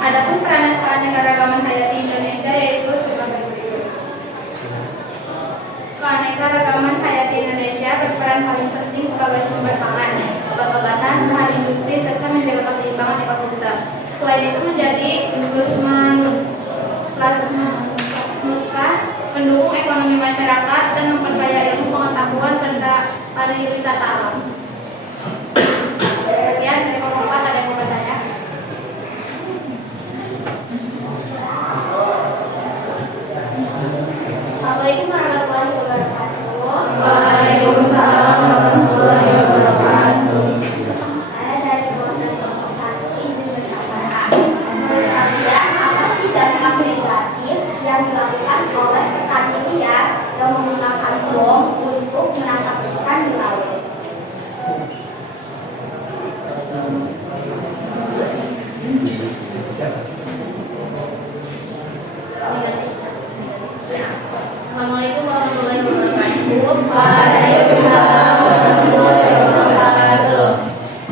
Adapun peranan keanekaragaman hayati Indonesia yaitu sebagai berikut. Keanekaragaman hayati Indonesia berperan paling penting sebagai sumber pangan, obat-obatan, bahan industri, serta menjaga keseimbangan ekosistem. Selain itu menjadi plasmanuka, mendukung ekonomi masyarakat dan memperkaya ilmu pengetahuan serta pariwisata alam. Sekian dari kelompok, ada yang mau bertanya? Assalamualaikum warahmatullahi wabarakatuh. Waalaikumsalam warahmatullahi wabarakatuh. Saya dari kelompok 1 izin berkata, menurut kalian apa sih dampak negatif yang dilakukan oleh petani liar yang menggunakan bom untuk menangkap ikan di laut? Assalamualaikum warahmatullahi wabarakatuh. Waalaikumsalam warahmatullahi wabarakatuh.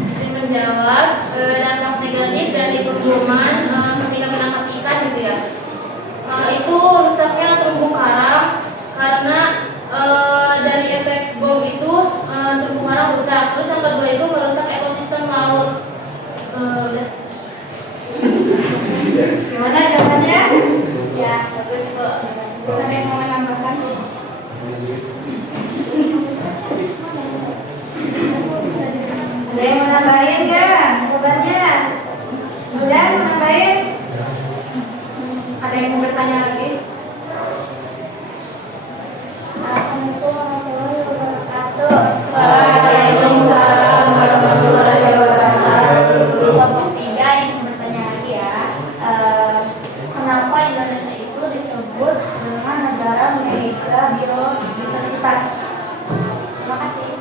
Izin menjawab, dampak negatif dari pemboman ketika menangkap ikan gitu ya. Itu rusaknya terumbu karang karena dari efek bom itu terumbu karang rusak. Terus yang kedua itu merusak ekosistem laut. Gimana jawabannya? Ya, bagus Bu. Ada yang mau menambahkan? Ada yang mau nambahin nggak jawabannya? Udah mau nambahin? Ada yang mau bertanya lagi? Assalamualaikum warahmatullahi wabarakatuh. Waalaikumsalam warahmatullahi wabarakatuh. Kelompok 3 yang bertanya lagi ya. Kenapa Indonesia itu disebut dengan negara mega biodiversitas? Terima kasih.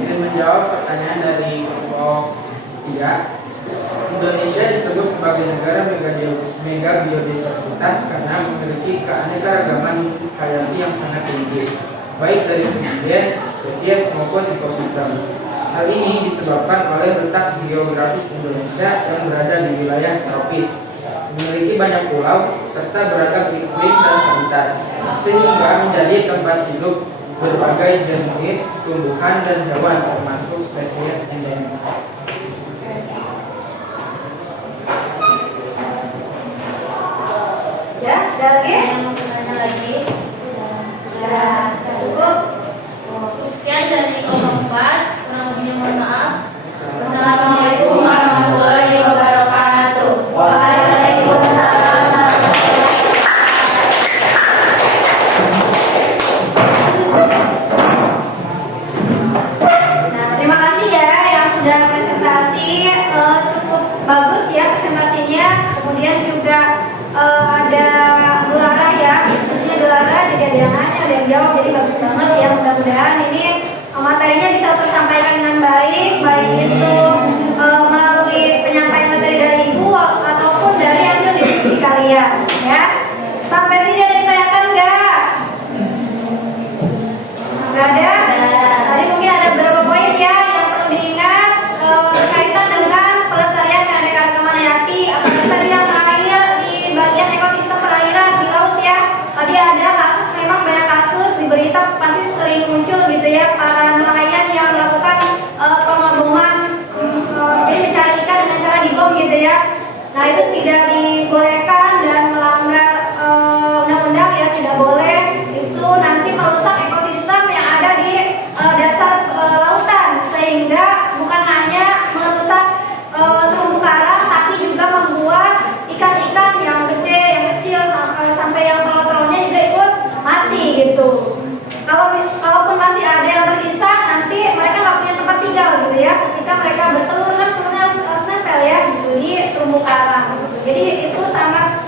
Izin menjawab pertanyaan dari kelompok 3. Indonesia disebut sebagai negara mega biodiversitas karena memiliki keanekaragaman hayati yang sangat tinggi, baik dari segi gen, spesies maupun ekosistem. Hal ini disebabkan oleh letak geografis Indonesia yang berada di wilayah tropis, memiliki banyak pulau serta beragam iklim dan habitat, sehingga menjadi tempat hidup berbagai jenis tumbuhan dan hewan termasuk spesies endemis. Ya, ada lagi? Yang mau bertanya lagi? Sudah cukup. Sekian dari kelompok 4. Kurang lebihnya mohon maaf. Assalamualaikum warahmatullahi wabarakatuh. Waalaikumsalam. Nah, terima kasih ya yang sudah presentasi, cukup bagus ya presentasinya. Kemudian juga ada Dulara ya, khususnya Dulara, jadi ada yang nanya, ada yang jawab, jadi bagus banget ya. Mudah-mudahan ini materinya bisa tersampaikan dengan baik, baik itu melalui penyampaian materi dari Ibu ataupun dari hasil diskusi kalian ya. Sampai sini ada yang ditanyakan nggak? Nggak ada? Tadi mungkin ada beberapa poin ya yang perlu diingat berkaitan dengan pelestarian keanekaragaman hayati. Apalagi tadi yang terakhir di bagian ekosistem perairan di laut ya. Tadi ada kasus, memang banyak kasus di berita pasti sering muncul gitu ya, para nelayan yang melakukan pengaboman, jadi mencari ikan dengan cara dibom gitu ya. Nah itu tidak dibolehkan dan melanggar undang-undang ya, tidak boleh. Itu nanti merusak ekosistem yang ada di kalaupun masih ada yang tersisa, nanti mereka nggak punya tempat tinggal gitu ya. Ketika mereka bertelur kan telurnya harus nempel ya di terumbu karang. Jadi itu sangat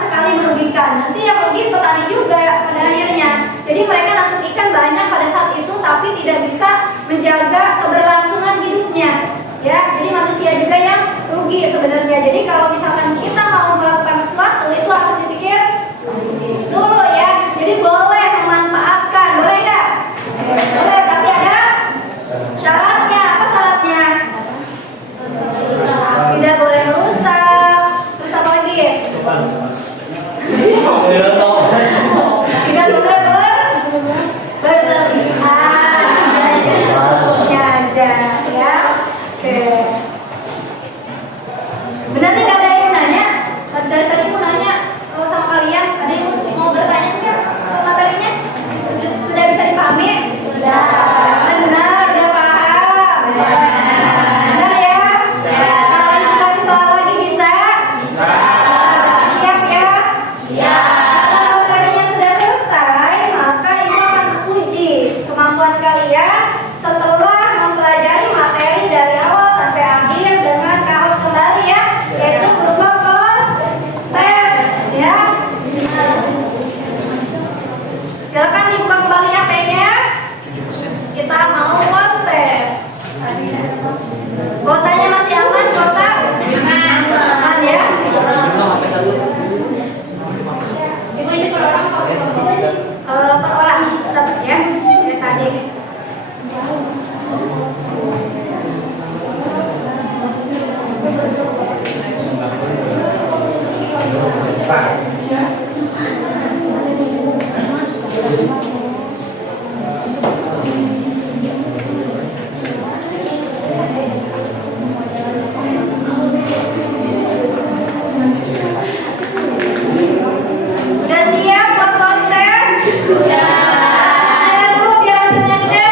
sekali merugikan. Nanti yang rugi petani juga pada akhirnya. Jadi mereka nangkep ikan banyak pada saat itu, tapi tidak bisa menjaga keberlangsungan hidupnya. Ya, jadi manusia juga yang rugi sebenarnya. Jadi kalau misalkan kita mau melakukan sesuatu itu harus dipikir dulu ya. Jadi boleh memanfaatkan, boleh nggak? Boleh, tapi ada syaratnya. Apa syaratnya? Tidak boleh merusak. Terus apa lagi? Tidak boleh berlebihan. Jadi secukupnya aja ya. Oke. Benar nih nggak ada yang nanya? Dari tadi aku nanya sama kalian, ada yang mau bertanya nggak untuk materinya? Sudah bisa dipahami? Sudah. Benar, udah paham. Benar ya? Kalau ibu kasih soal lagi bisa? Bisa. Siap ya? Siap. Kalau materinya sudah selesai, maka ibu akan uji kemampuan kalian setelah mempelajari materi dari awal sampai akhir dengan kalau kembali ya, yaitu berupa post test ya. Silakan dibuka kembali HP-nya. Kita mau post test. Kuotanya masih aman, kuota? Aman ya. Ibu ini per orang apa? Per orang tetap ya, dari tadi. Udah siap buat post test? Udah. Saya dulu biar hasilnya gede.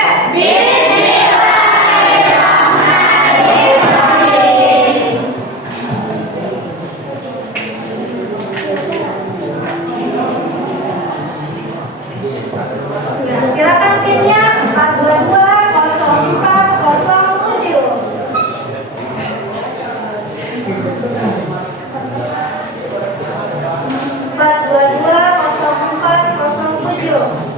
Nah, silakan pinnya 4220407. 4220407.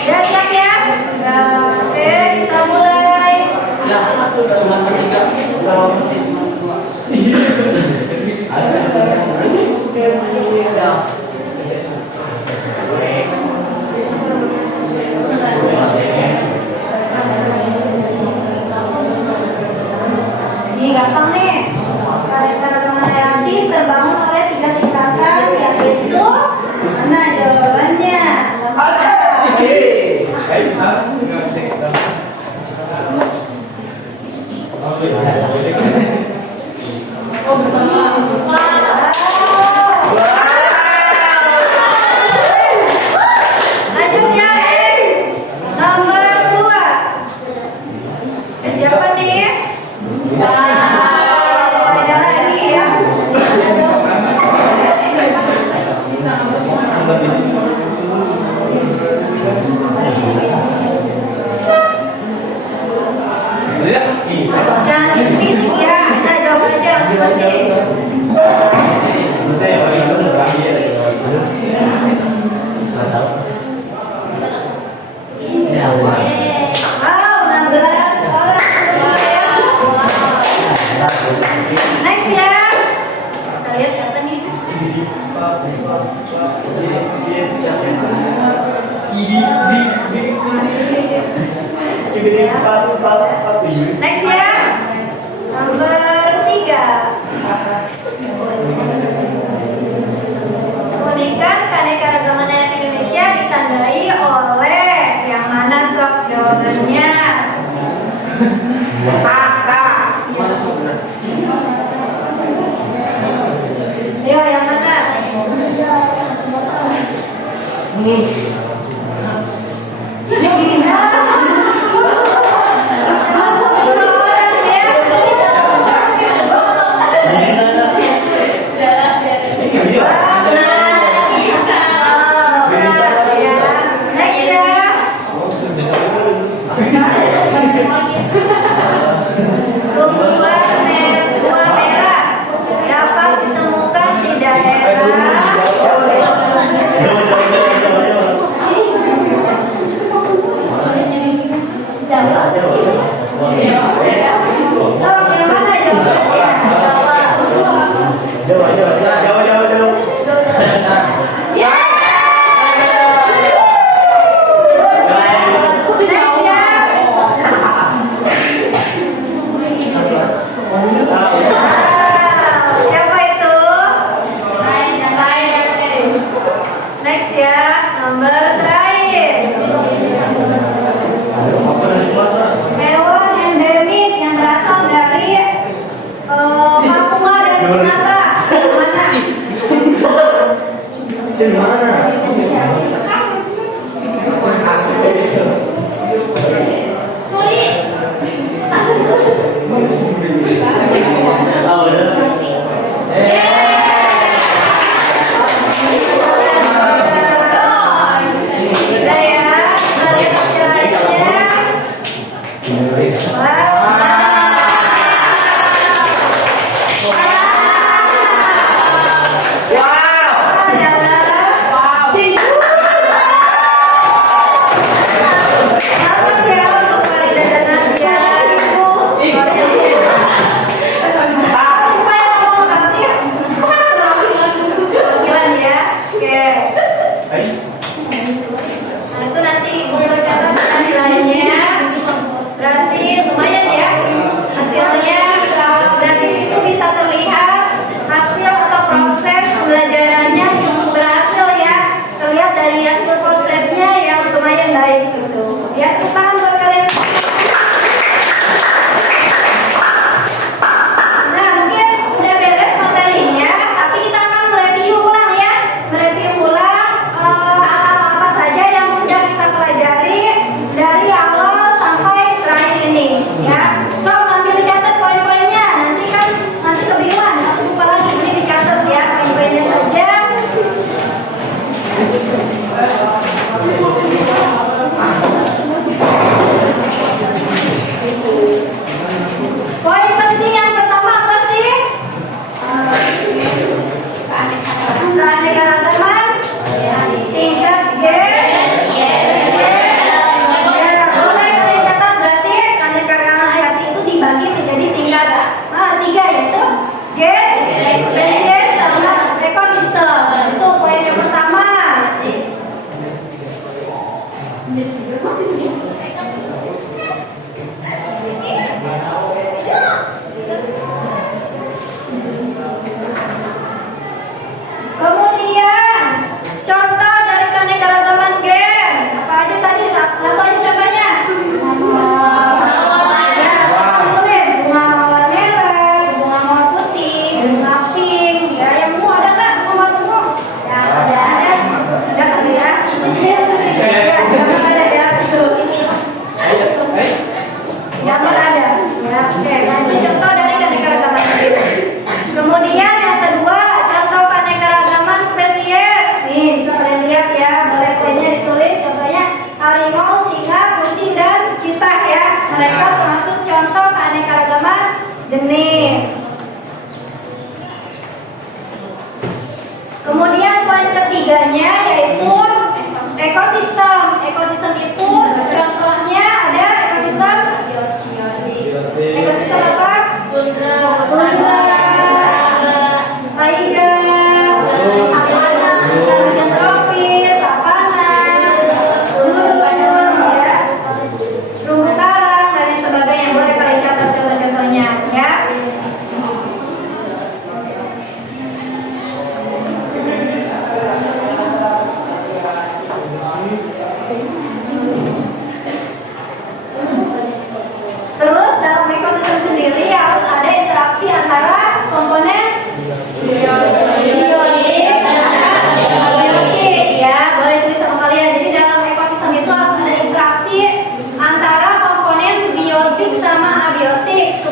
Udah siap ya? Oke, kita mulai. Ini gampang nih. Karena Hayati terbangun oleh 3 tingkatan, yaitu mana jawabannya? Lanjut ya, nomor 2. Siapa nih? Ada lagi ya. Jangan bisik-bisik ya, kita jawab aja masing-masing. Wow, 16 orang. Next ya. Kita lihat siapa nih. Next ya. Nomor 3. Keunikan keanekaragaman hayati Indonesia ditandai oleh yang mana sob jawabannya? Ayo yang mana? Masuk 10 orang ya. Next ya. Tumbuhan buah merah dapat ditemukan di daerah Tolong yang mana jawabannya? Ya. Next ya. Siapa itu? Next ya, nomor terakhir. Hewan endemik yang berasal dari Papua dan Sumatera. Mana? Udah ya, kita lihat hasil-hasilnya.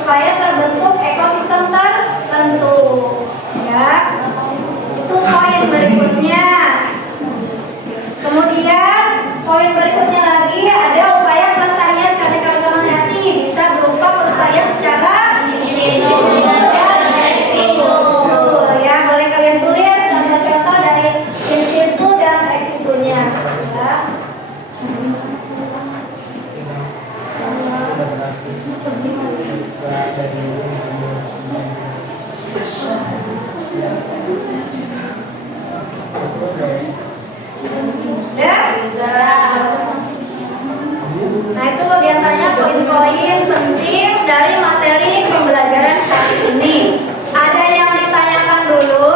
supaya terbentuk ekosistem tertentu. Ya, itu poin berikutnya. Kemudian poin berikutnya lagi ada upaya pelestarian keanekaragaman hayati bisa berupa pelestarian secara ya, boleh kalian tulis ambil contoh dari in situ dan ex situnya. Ya. Nah, itu diantaranya poin-poin penting dari materi pembelajaran hari ini. Ada yang ditanyakan dulu?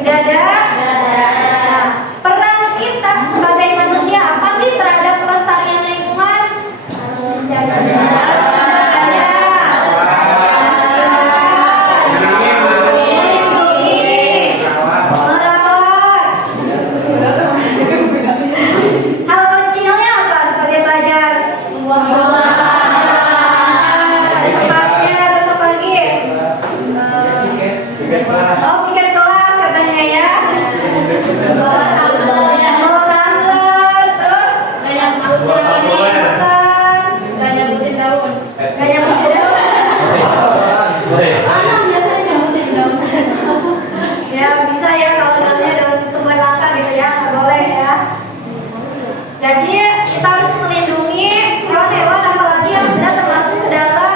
Tidak ada? Nah, peran kita sebagai manusia apa sih terhadap pelestarian lingkungan? Hal kecilnya apa sebagai pelajar? Membuang sampah. Ada tempatnya, besok pagi. Oh, tiket kelas katanya ya. Bawa tumbler, terus Gak nyabutin daun. gak nyampe daun. Ya bisa ya kalau daunnya daun tumbuhan langka gitu ya, nggak boleh ya. Jadi kita harus melindungi hewan-hewan apalagi yang sudah termasuk ke dalam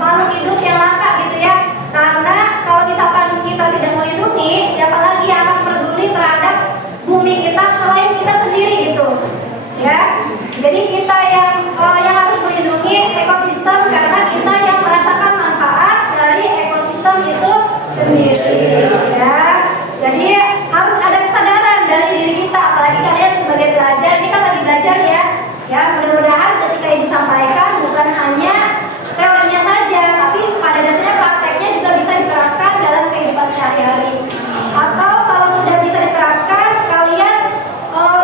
makhluk hidup yang langka gitu ya. Karena kalau misalkan kita tidak melindungi, siapa lagi yang akan peduli terhadap bumi kita selain kita sendiri gitu ya. Jadi kita yang harus melindungi ekosistem karena kita yang merasakan manfaat dari ekosistem itu sendiri ya. Jadi harus ada kesadaran dari diri kita, apalagi kalian sebagai pelajar, ini kan lagi belajar ya. Ya, mudah-mudahan ketika ini disampaikan bukan hanya teorinya saja, tapi pada dasarnya prakteknya juga bisa diterapkan dalam kehidupan sehari-hari. Atau kalau sudah bisa diterapkan, kalian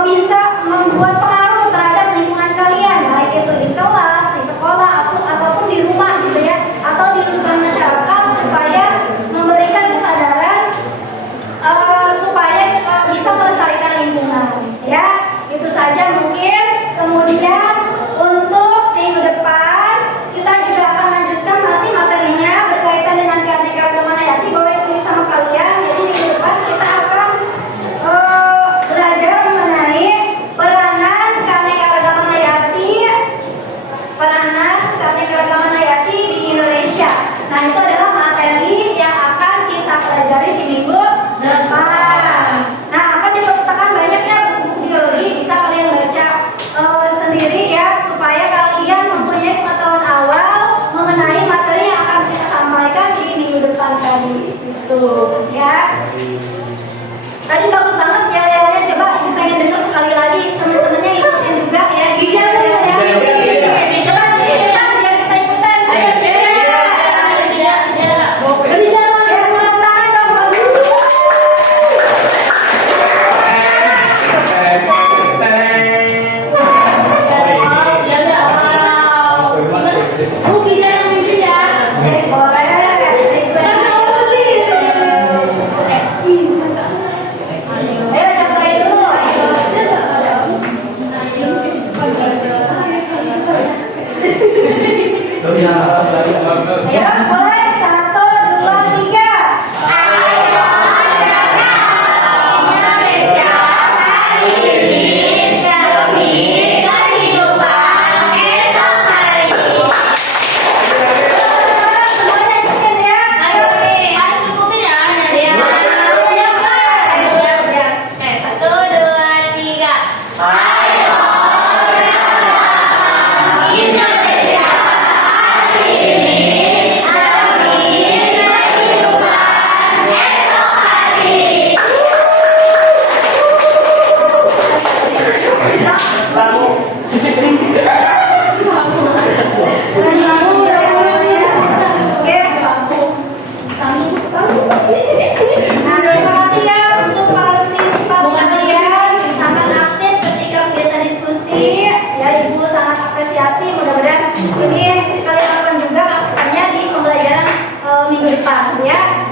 bisa membuat pengaruh terhadap lingkungan kalian, baik itu di kelas, di sekolah, ataupun di rumah gitu ya, atau di lingkungan masyarakat supaya memberikan kesadaran supaya bisa melestarikan lingkungan ya. Itu saja mungkin. Kemudian untuk minggu depan kita juga akan lanjutkan masih materinya berkaitan dengan keanekaragaman hayati. Boleh tulis sama kalian. Jadi minggu depan kita akan belajar mengenai peranan keanekaragaman hayati di Indonesia. Nah, itu adalah materi yang akan kita pelajari di minggu depan. Nah, akan di perpustakaan banyak ya buku biologi, bisa kalian baca sendiri ya, supaya kalian mempunyai pengetahuan awal mengenai materi yang akan kita sampaikan di minggu depan tadi. Itu ya. Tadi bagus banget ya, coba pengen dengar sekali lagi, teman-temannya ikutin juga ya. Gijar ya. Coba sini depan biar kita ikutan. Berbicara dengan tangan dong. Ya, boleh. 1, 2, 3. Indonesia hari ini demi kehidupan esok hari. Semuanya ikutin ya. Ayo, harus ikutin ya. Ya. 1, 2, 3. Ayo. Indonesia hari ini Jadi kalian lakukan juga lakukannya di pembelajaran minggu depan ya.